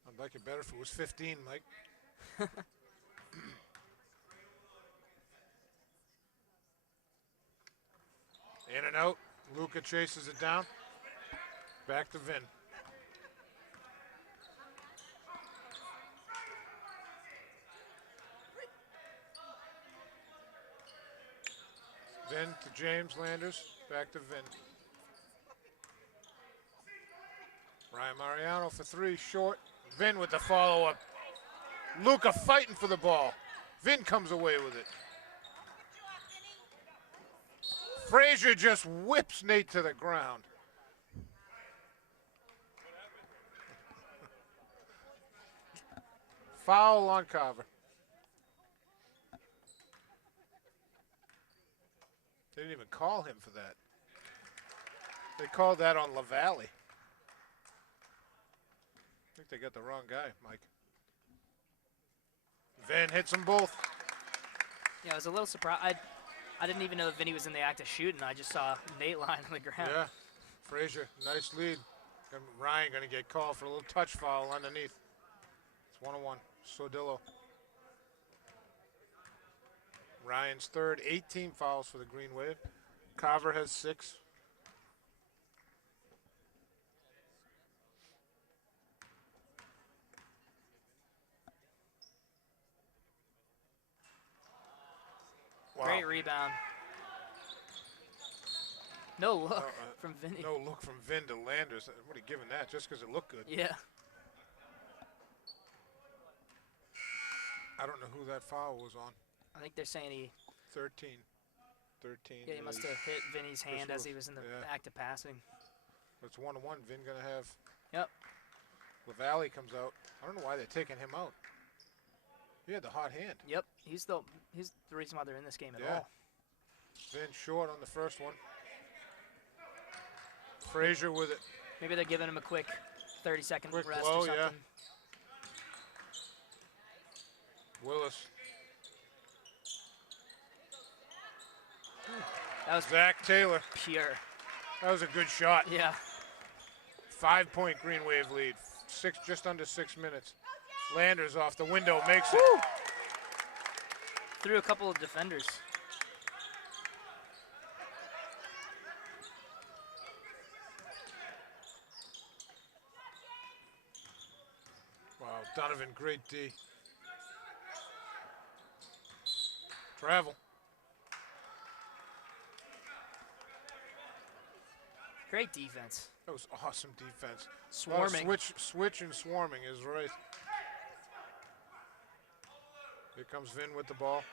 I'd like it better if it was 15, Mike. In and out. Luca chases it down. Back to Vin. Vin to James Landers. Back to Vin. Ryan Mariano for three, short. Vin with the follow-up. Luca fighting for the ball. Vin comes away with it. Frazier just whips Nate to the ground. Foul on Carver. They didn't even call him for that. They called that on LaValle. I think they got the wrong guy, Mike. Van hits them both. Yeah, I was a little surprised. I didn't even know that Vinny was in the act of shooting. I just saw Nate lying on the ground. Yeah, Frazier, nice lead. Ryan going to get called for a little touch foul underneath. It's 1-1. Sodillo. Ryan's third, 18 fouls for the Green Wave. Carver has 6. Wow. Great rebound. No look from Vinny. No look from Vin to Landers. What are you giving that? Just because it looked good. Yeah. I don't know who that foul was on. I think they're saying he. 13. Yeah, he must have hit Vinny's hand as he was in the act of passing. It's 1-1. Vin gonna have. Yep. LaValle comes out. I don't know why they're taking him out. He had the hot hand. Yep. He's the reason why they're in this game at all. Vin short on the first one. Frazier with it. Maybe they're giving him a quick 30-second Quick rest blow, or something. yeah. Willis. That was Zach Taylor. pure. That was a good shot. Yeah. 5-point Green Wave lead. Just under 6 minutes. Landers off the window, makes it. Woo! Through a couple of defenders. Wow, Donovan, great D. Travel. Great defense. That was awesome defense. Swarming. Switch and swarming is right. Here comes Vin with the ball.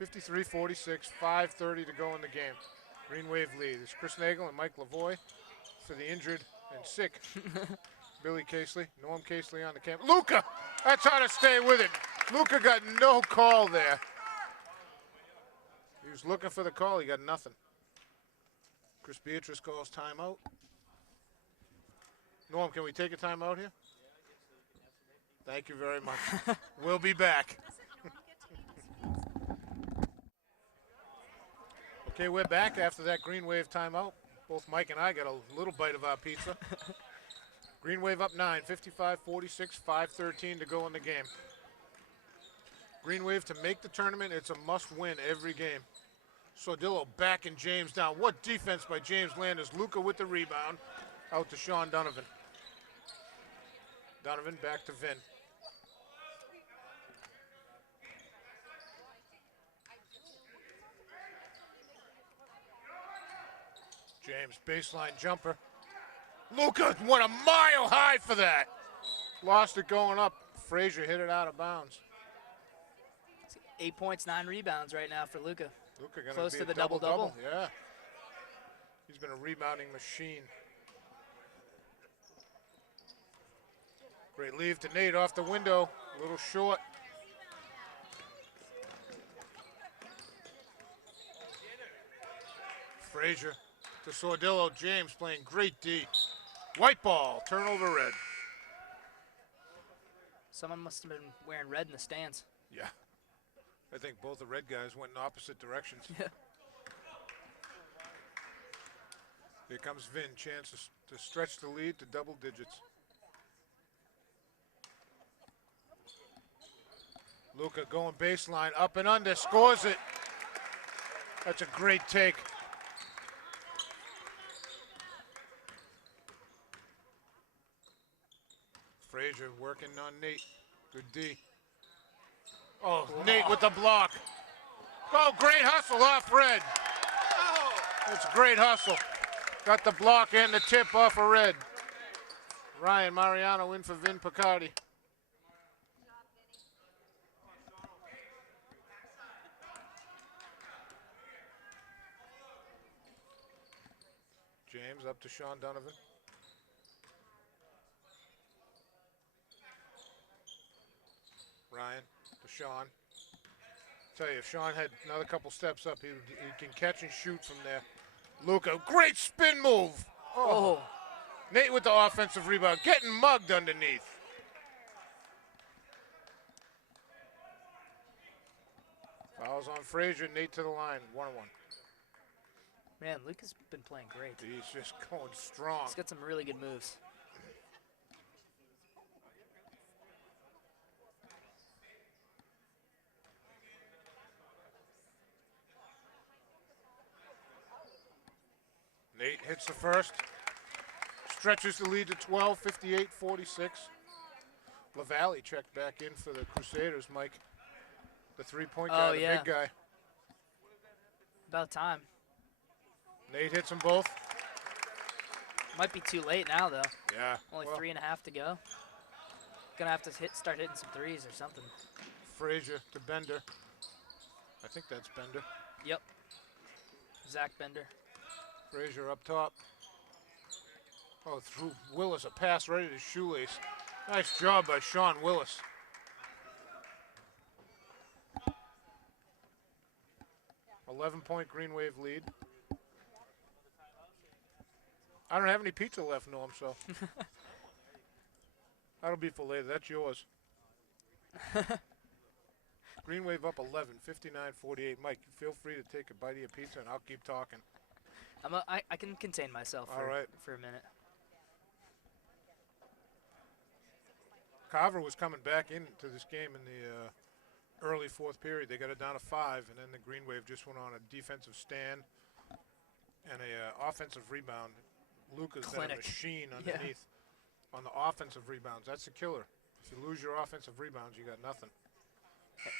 53-46, 5:30 to go in the game. Green Wave lead. It's Chris Nagel and Mike Lavoie for the injured and sick. Billy Casely, Norm Casely on the camp. Luca! That's how to stay with it. Luca got no call there. He was looking for the call. He got nothing. Chris Beatrice calls timeout. Norm, can we take a timeout here? Thank you very much. We'll be back. Okay, we're back after that Green Wave timeout. Both Mike and I got a little bite of our pizza. Green Wave up 9, 55-46, 5:13 to go in the game. Green Wave to make the tournament, it's a must-win every game. Sodillo backing James down. What defense by James Landers. Luca with the rebound. Out to Sean Donovan. Donovan back to Vin. James, baseline jumper. Luca went a mile high for that. Lost it going up. Frazier hit it out of bounds. 8 points, 9 rebounds right now for Luca. Luca gonna Close be to a the double-double. Yeah. He's been a rebounding machine. Great leave to Nate off the window. A little short. Frazier to Sordillo. James playing great D. White ball, turnover red. Someone must have been wearing red in the stands. Yeah. I think both the red guys went in opposite directions. Yeah. Here comes Vin, chance to stretch the lead to double digits. Luca going baseline, up and under, scores it. That's a great take. Frazier working on Nate. Good D. Oh, Nate with the block. Oh, great hustle off Red. That's great hustle. Got the block and the tip off of Red. Ryan Mariano in for Vin Picardi. James up to Sean Donovan. Ryan to Sean. Tell you, if Sean had another couple steps up, he can catch and shoot from there. Luca, great spin move. Oh. Nate with the offensive rebound, getting mugged underneath. Fouls on Frazier, Nate to the line, 1-1. Man, Luke has been playing great. He's just going strong. He's got some really good moves. Nate hits the first. Stretches the lead to 12, 58-46. LaValle checked back in for the Crusaders, Mike. The three-point guy, the big guy. About time. Nate hits them both. Might be too late now, though. Yeah. Only 3.5 to go. Gonna have to start hitting some threes or something. Frazier to Bender. I think that's Bender. Yep. Zach Bender. Frazier up top. Oh, through Willis, a pass right at his shoelace. Nice job by Sean Willis. $11-point Green Wave lead. I don't have any pizza left, Norm, so. That'll be for later. That's yours. Green Wave up 11, 59-48. Mike, feel free to take a bite of your pizza, and I'll keep talking. I can contain myself for a minute. Carver was coming back into this game in the early fourth period. They got it down to 5, and then the Green Wave just went on a defensive stand and a offensive rebound. Luca's been a machine underneath on the offensive rebounds. That's the killer. If you lose your offensive rebounds, you got nothing.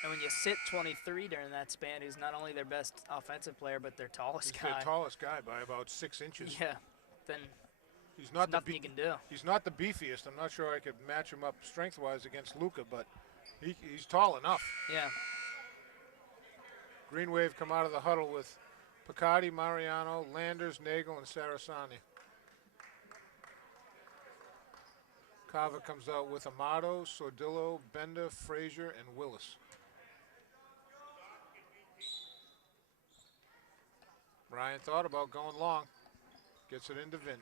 And when you sit 23 during that span, who's not only their best offensive player, but their tallest guy. He's their tallest guy by about 6 inches. Yeah, then he's not nothing you can do. He's not the beefiest. I'm not sure I could match him up strength-wise against Luca, but he's tall enough. Yeah. Green Wave come out of the huddle with Picardi, Mariano, Landers, Nagel, and Sarasani. Carver comes out with Amato, Sordillo, Bender, Frazier, and Willis. Ryan thought about going long. Gets it into Vin.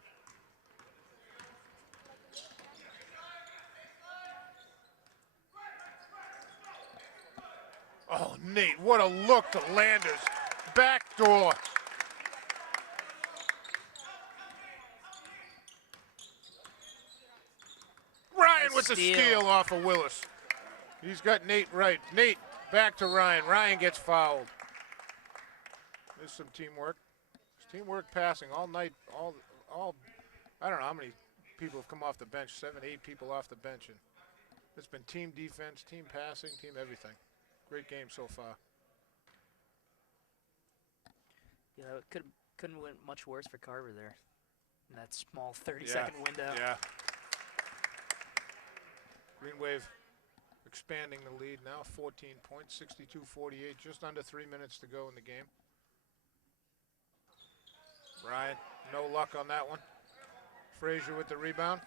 Oh, Nate, what a look to Landers. Backdoor. Ryan with the steal off of Willis. He's got Nate right. Nate back to Ryan. Ryan gets fouled. There's some teamwork. There's teamwork passing all night. All. I don't know how many people have come off the bench. 7, 8 people off the bench, and it's been team defense, team passing, team everything. Great game so far. You know, it couldn't went much worse for Carver there in that small 30-second window. Yeah. Green Wave expanding the lead now, 14 points, 62-48, just under 3 minutes to go in the game. Ryan, no luck on that one. Frazier with the rebound.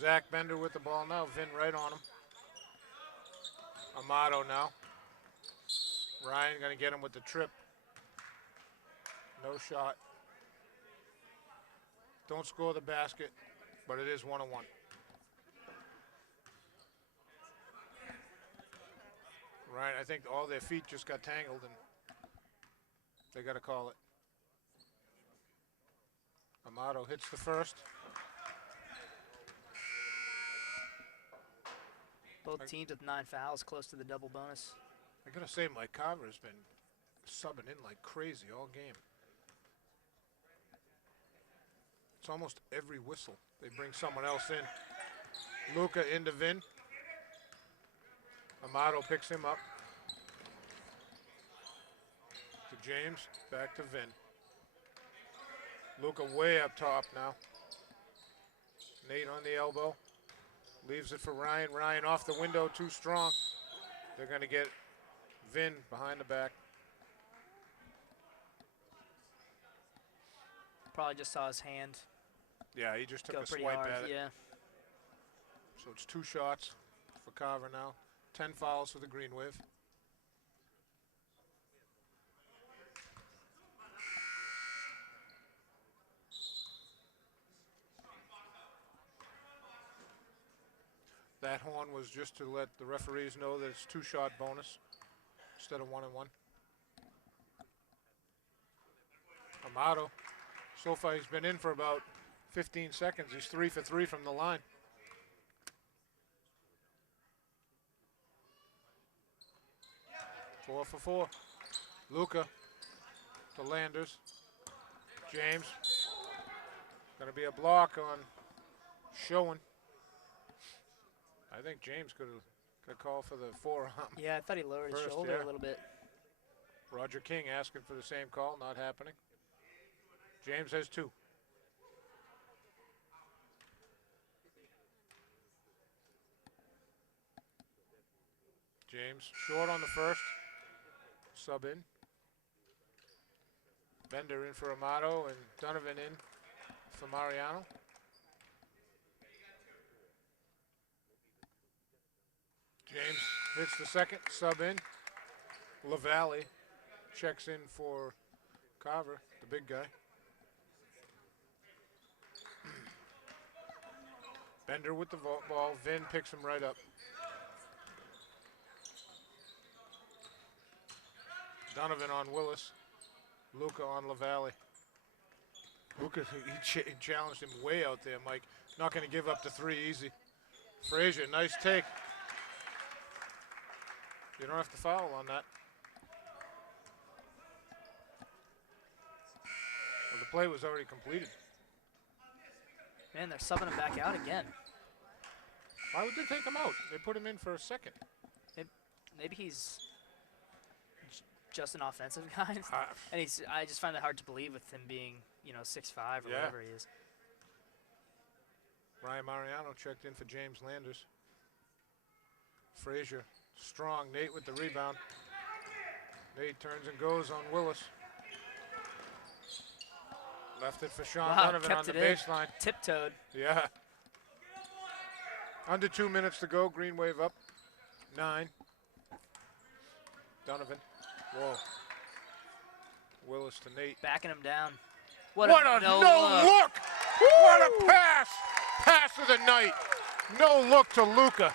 Zach Bender with the ball now, Vin right on him. Amato now. Ryan gonna get him with the trip. No shot. Don't score the basket, but it is 1-1. Ryan, I think all their feet just got tangled and they got to call it. Amato hits the first. Both teams with 9 fouls, close to the double bonus. I got to say, Mike Carver has been subbing in like crazy all game. It's almost every whistle. They bring someone else in. Luca into Vin. Amato picks him up. To James, back to Vin. Luca way up top now. Nate on the elbow. Leaves it for Ryan. Ryan off the window, too strong. They're going to get Vin behind the back. Probably just saw his hand Yeah, he just took go a pretty swipe hard. at it. Yeah. So it's 2 shots for Carver now. 10 fouls for the Green Wave. That horn was just to let the referees know that it's 2-shot bonus instead of 1 and 1. Amato, so far he's been in for about 15 seconds. He's 3 for 3 from the line. Four for 4. Luca to Landers. James. Gonna be a block on Showing. I think James could call for the forearm. Yeah, I thought he lowered his First, shoulder yeah. a little bit. Roger King asking for the same call, not happening. James has 2. James short on the first. Sub in. Bender in for Amato and Donovan in for Mariano. James hits the second, sub in. LaValle checks in for Carver, the big guy. Bender with the ball. Vin picks him right up. Donovan on Willis. Luca on LaValle. Luca, he challenged him way out there, Mike. Not going to give up the 3 easy. Frazier, nice take. You don't have to foul on that. Well, the play was already completed. Man, they're subbing him back out again. Why would they take him out? They put him in for a second. Maybe he's just an offensive guy, and I just find that hard to believe with him being, 6'5" or Yeah. whatever he is. Ryan Mariano checked in for James Landers. Frazier, strong. Nate with the rebound. Nate turns and goes on Willis. Left it for Sean Donovan on the baseline. Tiptoed. Yeah. Under 2 minutes to go. Green Wave up 9. Donovan. Whoa. Willis to Nate. Backing him down. What a no look! What a pass! Pass of the night. No look to Luca.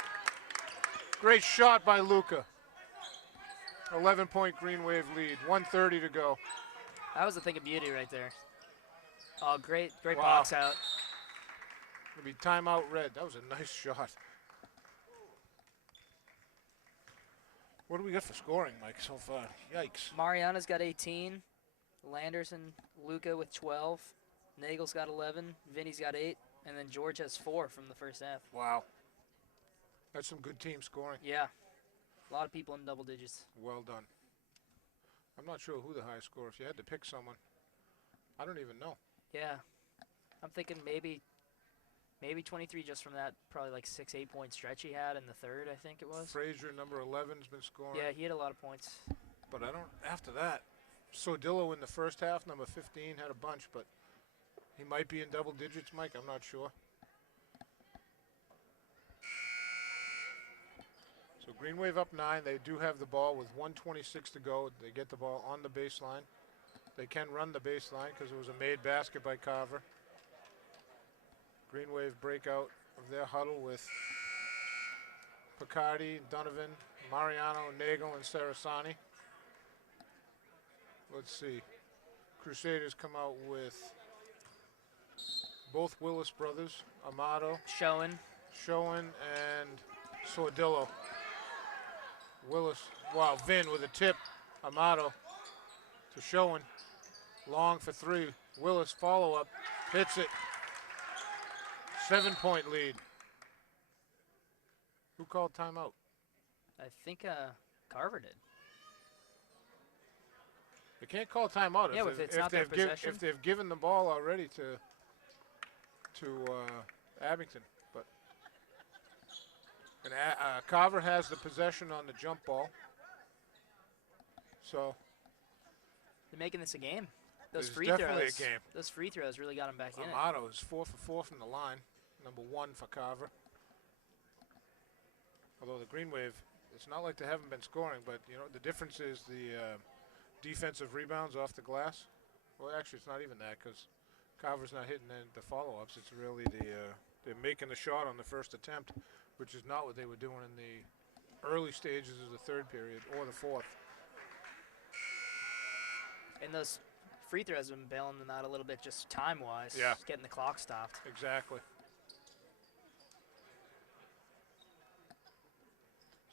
Great shot by Luca. 11-point Green Wave lead. 1:30 to go. That was a thing of beauty right there. Oh, great Wow. box out. It'll be timeout red. That was a nice shot. What do we got for scoring, Mike, so far? Yikes. Mariano's got 18. Landers and Luca with 12. Nagel's got 11. Vinny's got 8. And then George has 4 from the first half. Wow. That's some good team scoring. Yeah. A lot of people in double digits. Well done. I'm not sure who the high scorer. If you had to pick someone, I don't even know. Yeah. I'm thinking maybe 23 just from that probably like 6-8 point stretch he had in the third, I think it was. Frazier, number 11, has been scoring. Yeah, he had a lot of points. But I don't, after that, Sodillo in the first half, number 15, had a bunch, but he might be in double digits, Mike. I'm not sure. So Green Wave up 9. They do have the ball with 1:26 to go. They get the ball on the baseline. They can run the baseline because it was a made basket by Carver. Green Wave breakout of their huddle with Picardi, Donovan, Mariano, Nagel, and Sarasani. Let's see. Crusaders come out with both Willis brothers, Amato, Showing. and Sordillo. Willis, wow, Vin with a tip. Amato to Showing. Long for 3. Willis follow up, hits it. 7-point lead. Who called timeout? I think Carver did. They can't call timeout Yeah, if it's not their possession. if they've given the ball already to Abington, but and Carver has the possession on the jump ball. So They're making this a game. Those It's free definitely throws. a game. Those free throws really got him back in it. Amato is 4 for 4 from the line. Number 1 for Carver. Although the Green Wave, it's not like they haven't been scoring, but you know the difference is the defensive rebounds off the glass. Well, actually, it's not even that because Carver's not hitting the follow-ups. It's really they're making the shot on the first attempt, which is not what they were doing in the early stages of the third period or the fourth. And those free throws have been bailing them out a little bit just time-wise. Yeah. Just getting the clock stopped. Exactly.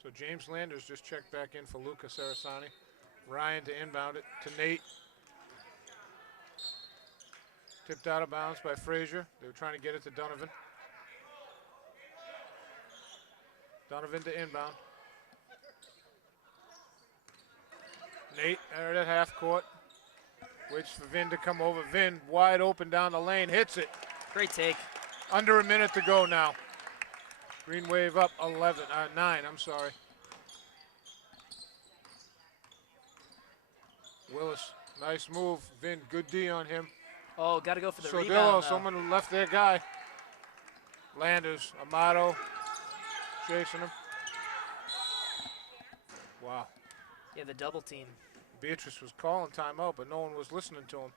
So James Landers just checked back in for Luca Sarasani. Ryan to inbound it to Nate. Tipped out of bounds by Frazier. They were trying to get it to Donovan. Donovan to inbound. Nate out at half court. Waits for Vin to come over. Vin wide open down the lane, hits it. Great take. Under a minute to go now. Green Wave up 9, I'm sorry. Willis, nice move. Vin, good D on him. Oh, got to go for the rebound, Sordillo, though. someone who left their guy. Landers, Amato, chasing him. Wow. Yeah, the double team. Beatrice was calling timeout, but no one was listening to him.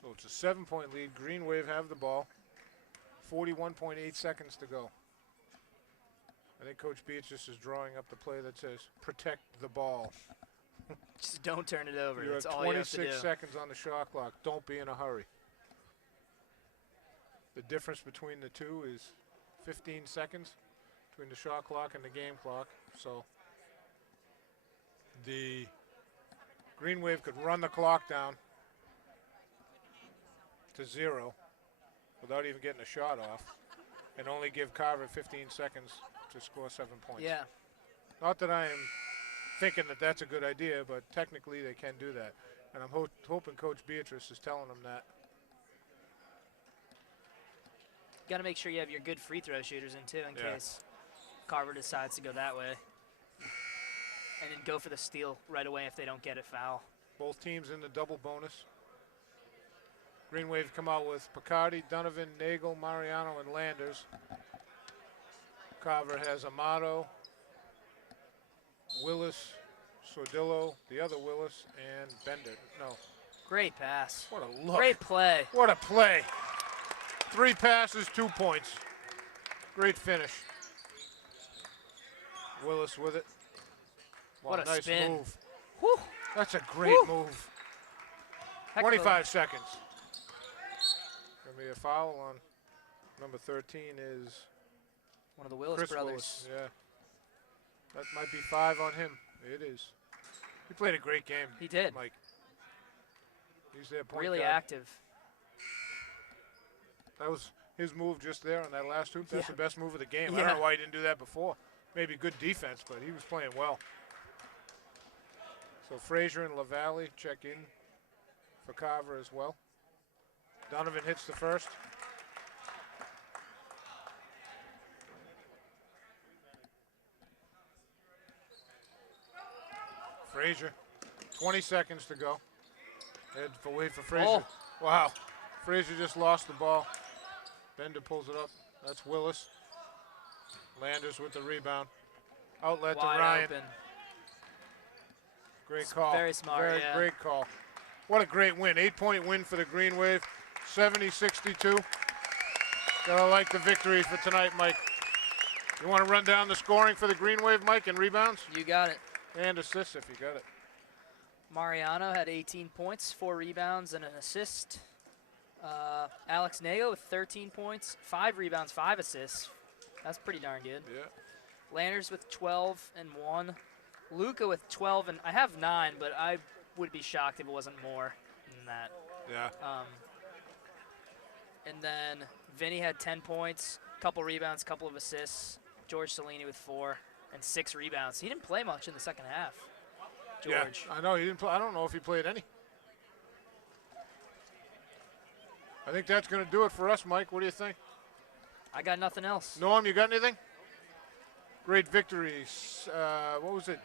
So it's a 7-point lead. Green Wave have the ball. 41.8 seconds to go. I think Coach Beatrice is drawing up the play that says, protect the ball. Just don't turn it over. You That's have all you have to do. 26 seconds on the shot clock. Don't be in a hurry. The difference between the two is 15 seconds between the shot clock and the game clock. So the Green Wave could run the clock down to 0 without even getting a shot off and only give Carver 15 seconds to score 7 points. Yeah. Not that I am thinking that that's a good idea, but technically they can do that. And I'm hoping Coach Beatrice is telling them that. Got to make sure you have your good free throw shooters in, too, in Yeah. case Carver decides to go that way. And then go for the steal right away if they don't get it foul. Both teams in the double bonus. Green Wave come out with Picardi, Donovan, Nagel, Mariano, and Landers. Carver has Amato, Willis, Sordillo, the other Willis, and Bender. No. Great pass. What a look. Great play. What a play. 3 passes, 2 points. Great finish. Willis with it. Wow, What a nice spin. move. Whew. That's a great Whew. move. Heck of a- 25 seconds. Gonna be a foul on number 13 is One of the Willis Chris brothers. Willis. Yeah. That might be 5 on him. It is. He played a great game. He did. Mike. He's their point Really guard. active. That was his move just there on that last hoop. That's Yeah. the best move of the game. I Yeah. don't know why he didn't do that before. Maybe good defense, but he was playing well. So Frazier and LaValle check in for Carver as well. Donovan hits the first. Frazier, 20 seconds to go. Wait for Frazier. Oh. Wow. Frazier just lost the ball. Bender pulls it up. That's Willis. Landers with the rebound. Outlet Wide to Ryan. open. Great call. Very smart, yeah. Great call. What a great win. 8-point win for the Green Wave. 70-62. Gotta like the victory for tonight, Mike. You want to run down the scoring for the Green Wave, Mike, and rebounds? You got it. And assists if you got it. Mariano had 18 points, 4 rebounds, and an assist. Alex Nago with 13 points, 5 rebounds, 5 assists. That's pretty darn good. Yeah. Landers with 12 and 1. Luca with 12, and I have 9, but I would be shocked if it wasn't more than that. Yeah. And then Vinny had 10 points, couple rebounds, couple of assists. George Cellini with 4 and 6 rebounds. He didn't play much in the second half. George. Yeah, I know he didn't play. I don't know if he played any. I think that's going to do it for us, Mike. What do you think? I got nothing else. Norm, you got anything? Great victories. What was it?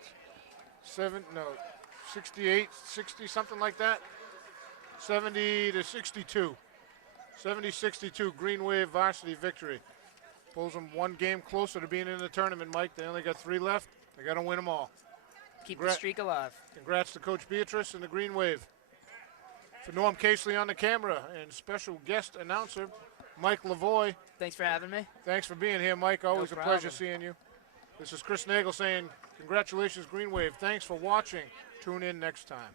68, 60, something like that. 70 to 62. 70-62, Green Wave varsity victory. Pulls them one game closer to being in the tournament, Mike. They only got 3 left. They got to win them all. Keep the streak alive. Congrats to Coach Beatrice and the Green Wave. For Norm Casely on the camera and special guest announcer, Mike Lavoie. Thanks for having me. Thanks for being here, Mike. Always No a pleasure problem. seeing you. This is Chris Nagel saying, congratulations, Green Wave. Thanks for watching. Tune in next time.